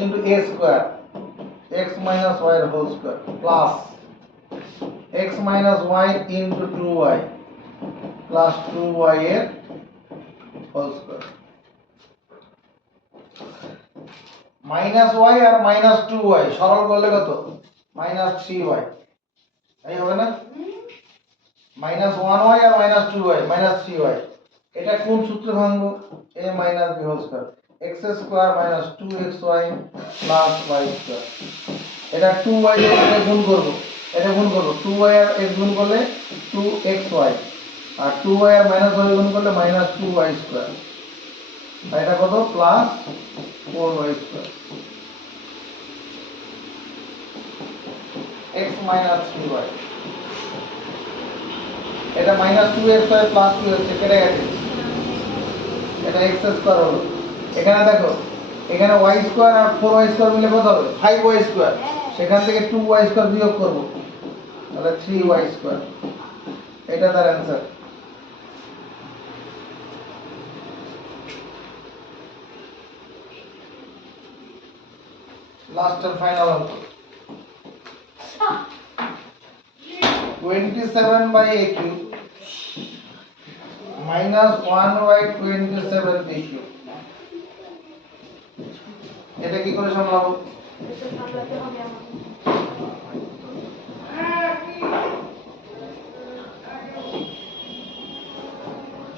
into a square x minus y এর whole square plus x minus y into 2y plus 2y এর হোল স্কয়ার। মাইনাস ওয়াই আর মাইনাস টু ওয়াই সরল করলে কত মাইনাস থ্রি ওয়াই, তাই হবে না? মাইনাস ওয়ান ওয়াই আর minus two y minus three y, এটা কোন সূত্রে ভাঙবো? এ minus b whole square x square minus two x y plus y square. এটা টু ওয়াই এটা গুণ করবো, এটা গুণ করবো, টু ওয়াই আর এক্স গুণ করলে টু এক্স ওয়াই, আর টু ওয়াই আর মাইনাস ওয়াই গুণ করলে মাইনাস টু ওয়াই স্কয়ার, আর এটা কত plus four y square x minus three y. এটা minus two x y plus two x কেটে গেছে, এটা এক্স স্কয়ার হলো। এখানে দেখো এখানে ওয়াই স্কয়ার আর ফোর ওয়াই স্কয়ার মিলে কত হবে ফাইভ ওয়াই স্কয়ার, সেখান থেকে টু ওয়াই স্কয়ার বিয়োগ করব, তাহলে থ্রি ওয়াই স্কয়ার। এটা তার অ্যান্সার। লাস্ট এন্ড ফাইনাল অঙ্ক 27 by a cube minus 1 by 27 b cube, এটা কি করে সামলাবো? এটা সামলাতে হবে আমাকে।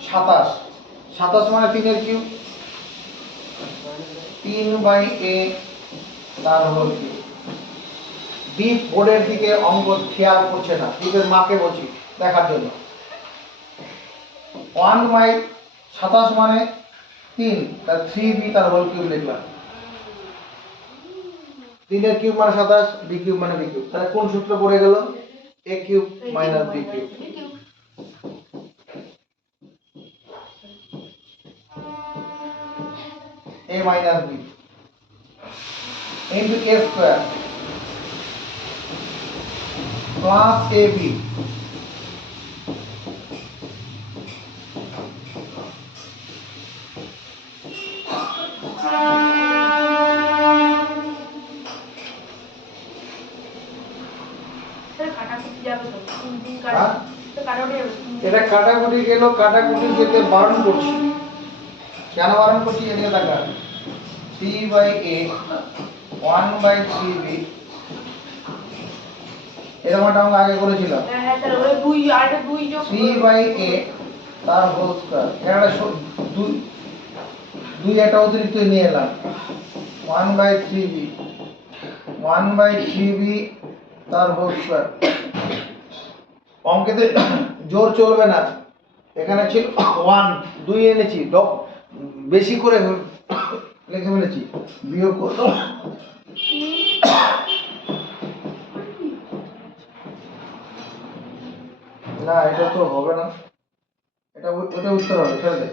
27 27 মানে 3 এর কিউব, 3 বাই a তার হোল কিউব। দীপ বোর্ডের দিকে অঙ্ক খেয়াল করছে না, দীপের মাকে বলছি দেখার জন্য। 1 বাই 27 মানে 3, তার 3b তার হোল কিউব লিখলাম। 3 এর কিউব মানে 27, b কিউব মানে b কিউব, তাহলে কোন সূত্র পড়ে গেল? a cube minus b cube. a minus b into a square plus ab sir কাটাকুটি যাবে তো তিন তিন হ্যাঁ? কাটাকুটি যাবে এটা কাটাকুটি গেল, কাটাকুটি যেতে বারণ করছি। কেন বারণ করছি এদিকে দেখা, 3 বাই a 1 বাই 3b, এরকম একটা আমরা আগে করেছিলাম। হ্যাঁ হ্যাঁ স্যার ওই দুই আর একটা দুই যোগ 3 বাই a তার হোল স্কয়ার, এটা দুই দুই একটা অতিরিক্ত নিয়ে এলাম, 1 বাই 3b 1 বাই 3b তার হোল স্কয়ার। অঙ্কেতে জোর চলবে না, এখানে ছিল 1 2 এনেছি, বেশি করে লিখে ফেলেছি, বিয়োগ করব না, এটা তো হবে না, এটা ওটা উত্তর হবে, ছেড়ে দে,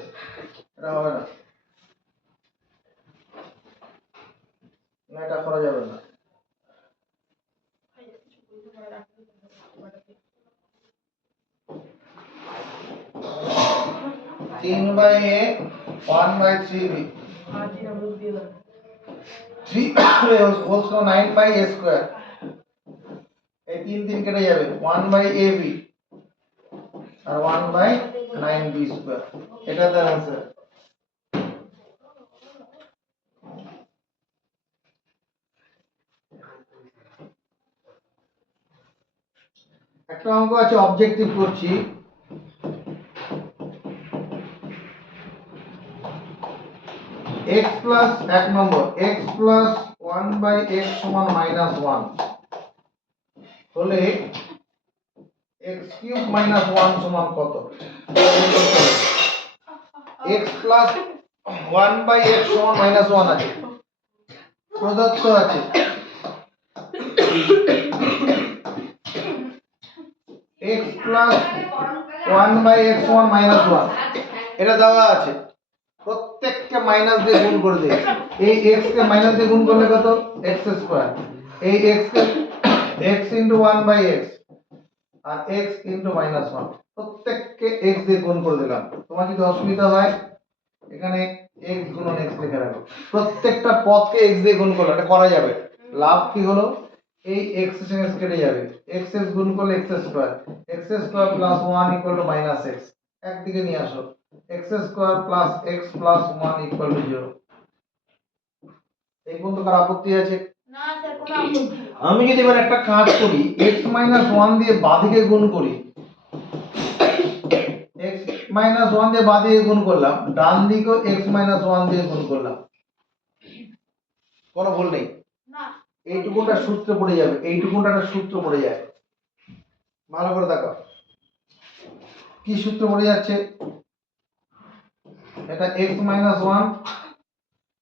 এটা হবে না, না এটা করা যাবে না। 3 by a 1 by 3b, 3 whole square 9 by a square, এই 3 3 কেটে যাবে, 1 বাই ab আর 1 বাই 9b স্কয়ার, এটা তার आंसर। একটা অঙ্ক আছে অবজেক্টিভ করছি, x প্লাস 1 নম্বর x প্লাস 1 বাই x সমান মাইনাস 1 হলে x কিউব মাইনাস 1 সমান কত? x প্লাস 1 বাই x সমান মাইনাস 1 আছে, প্রদত্ত আছে, x প্লাস 1 বাই x সমান মাইনাস 1 এটা দেওয়া আছে, প্রত্যেককে মাইনাস দিয়ে গুণ করে দেই। এই x কে মাইনাস দিয়ে গুণ করলে কত? x square. এই x কে x ইনটু 1 বাই x আর x ইনটু মাইনাস 1, প্রত্যেককে x দিয়ে গুণ করে দিলাম। তোমার যদি অসুবিধা হয় এখানে x গুণন x লিখে রাখো, প্রত্যেকটা পদকে x দিয়ে গুণ করলে এটা করা যাবে। লাভ কি হলো, এই x এর সঙ্গে কেটে যাবে, x x গুণ করলে x স্কয়ার, x স্কয়ার plus 1 equal to minus x, একদিকে নিয়ে আসো, x স্কয়ার plus x plus 1 equal to 0। এই পর্যন্ত কার আপত্তি আছে? না স্যার কোনো আপত্তি নেই। আমি যদি এবার একটা কাজ করি x - 1 দিয়ে বাঁদিকে গুণ করি, x - 1 দিয়ে বাঁদিকে গুণ করলাম, ডান দিকেও x - 1 দিয়ে গুণ করলাম, কোনো ভুল নেই। না এইটুকুনটা সূত্রে পড়ে যাবে, এইটুকুনটা একটা সূত্র পড়ে যায়। ভালো করে দেখো কি সূত্র পড়ে যাচ্ছে। এটা x - 1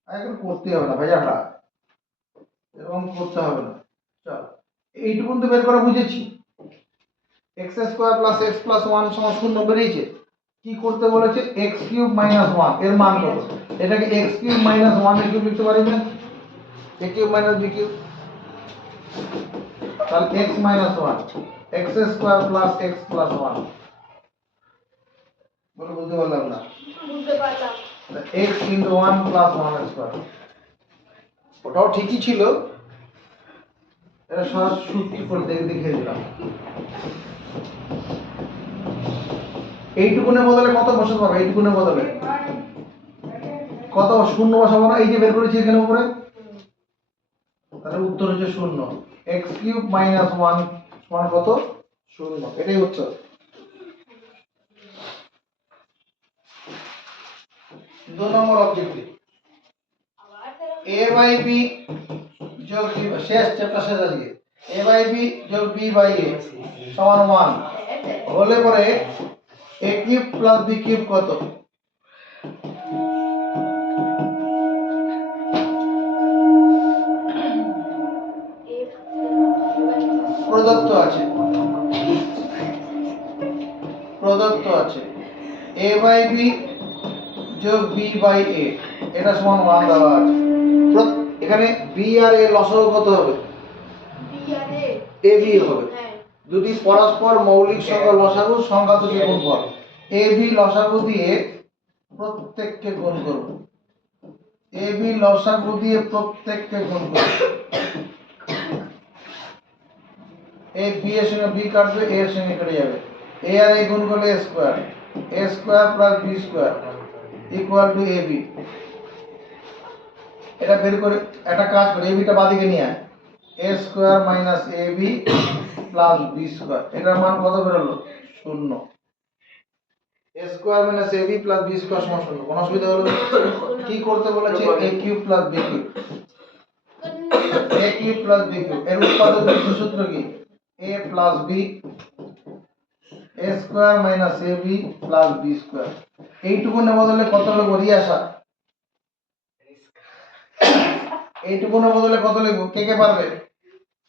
এখন করতে হবে না ভাইয়াটা, এরকম করতে হবে না। চল এইটুকুন তো বের করা বুঝেছি। x² + x + 1 = 0 বেরিয়েছে। কি করতে বলেছে? x³ - 1 এর মান কত? এটাকে x³ - 1 এর কিউব লিখতে পারি না? a³ - b³ তাহলে x - 1 x² + x + 1 বলে বুঝতে পারলাম না। বুঝতে পারলাম। x × 1 + 1² ওটাও ঠিকই ছিল, এটা সহজ সূত্র করে দেখিয়ে দিলাম। এইটুকুনের বদলে কত বসাতে হবে? এইটুকুনের বদলে কত শূন্য বসাবো না? এই যে বের করেছি এখানে উপরে, তাহলে উত্তর হচ্ছে 0। x³ - 1 সমান কত? 0। এটাই উত্তর। দু নম্বর অবজেক্টিভ a/b যোগ b শেষ চ্যাপ্টার শেষ আজকে a/b যোগ b/a সমান 1 হলে পরে a³ + b³ কত? প্রদত্ত আছে, প্রদত্ত আছে a/b যোগ b/a এটা সমান 1 দেওয়া আছে। এখানে b আর a লসাগু কত হবে? বি আর এ ab হবে। হ্যাঁ দুটি পরস্পর মৌলিক সংখ্যা লসাগু সংখ্যা থেকে গুণ কর। ab লসাগু দিয়ে প্রত্যেককে গুণ করব, ab লসাগু দিয়ে প্রত্যেককে গুণ করব। এই b এর সঙ্গে b কাটবে, a এর সঙ্গে কেটে যাবে, a আর a গুণ করলে a² + b² = ab। এটা বের করে একটা কাজ করে ab টা বাদিকে নিয়ে আয়, a² - ab + b²। এটার মান কত বের হলো? 0। a² - ab + b² সমান 0। কোনো অসুবিধা হলো? কি করতে বলেছে? a³ + b³ a³ + b³ এর উৎপাদক সূত্র কি? a + b a² - ab + b²। এইটুকুনের বদলে কত লিখব? রিয়াসা এইটুকুনের বদলে কত লিখব? কে পারবে?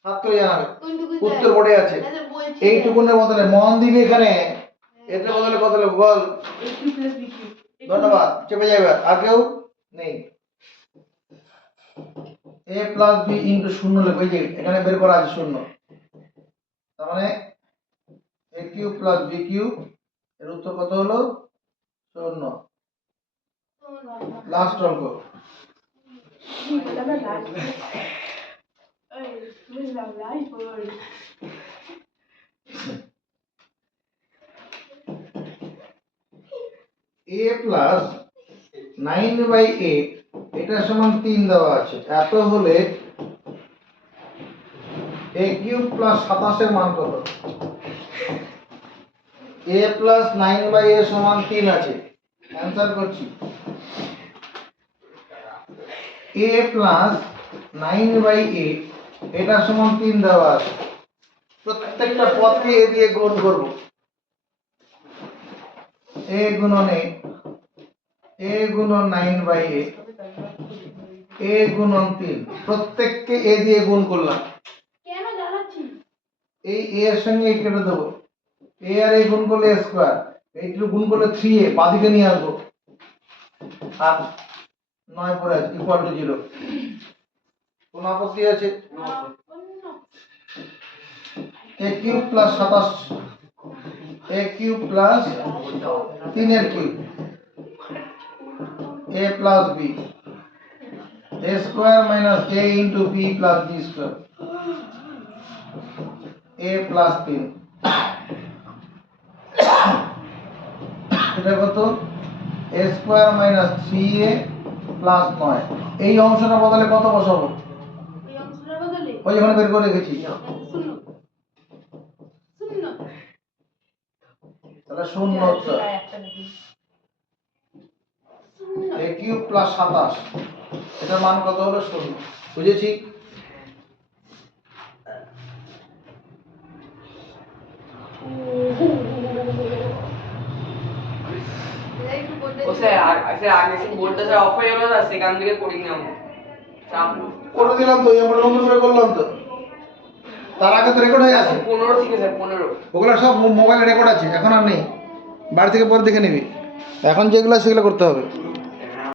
হাত তুলে জানাবে। উত্তর বোর্ডে আছে। এইটুকুনের বদলে মন দিবি এখানে, এটার বদলে কত লিখব বল? a³ + b³ ধন্যবাদ, চেপে যাবে। আর কেউ নেই? a + b * 0 লিখব। এই যে এখানে বের করা আছে 0, তার মানে a³ + b³ এর উত্তর কত হলো? 0। লাস্ট অঙ্ক আমরা লাইভ এই বুঝলাম লাইভ বল a + 9/8 এটা সমান 3 দেওয়া আছে। এত হলে a³ + 27 এর মান কত? a + 9/8 সমান 3 আছে, অ্যানসার করছি। a + 9/8 এটা সমান 3 দেওয়া আছে। প্রত্যেকটা পদকে a দিয়ে গুণ করব। a গুণন a গুণন 9/8 a গুণন 3 প্রত্যেককে a দিয়ে গুণ করলাম। কেন জানাচ্ছি? এই a এর সঙ্গে এই কেটে দেবো, a আর a গুণ করলে a², এইটুকু গুণ করলে 3a বাদিকে নিয়ে আসবো, আর 9 পড়ে আছে = 0। কোন আপত্তি আছে? a³ + 27 a³ + 3 এর cube a + b a² - a × b + b² a + 3 এটা কত? a² - 3a + 9 এই অংশটা বদলে কত বসাবো? এই অংশটার বদলে ওই যেখানে বের করে রেখেছি। শূন্য শূন্য তাহলে শূন্য হচ্ছে একটা দেখি শূন্য a কিউব প্লাস 27, এটার মান কত হলো? শূন্য। বুঝেছি? এটা একটু বলতে ও স্যার আগে সে বোর্ডটা স্যার অফ হয়ে গেল না, সেখান থেকে করি না করে দিলাম তো, আমরা নতুন করে করলাম তো। তার আগে তো রেকর্ড হয়ে গেছে। 15 থেকে স্যার 15 ওগুলো সব মোবাইলে রেকর্ড আছে, এখন আর নেই। বাড়ি থেকে পরে দেখে নিবি। এখন যেগুলো সেগুলো করতে হবে।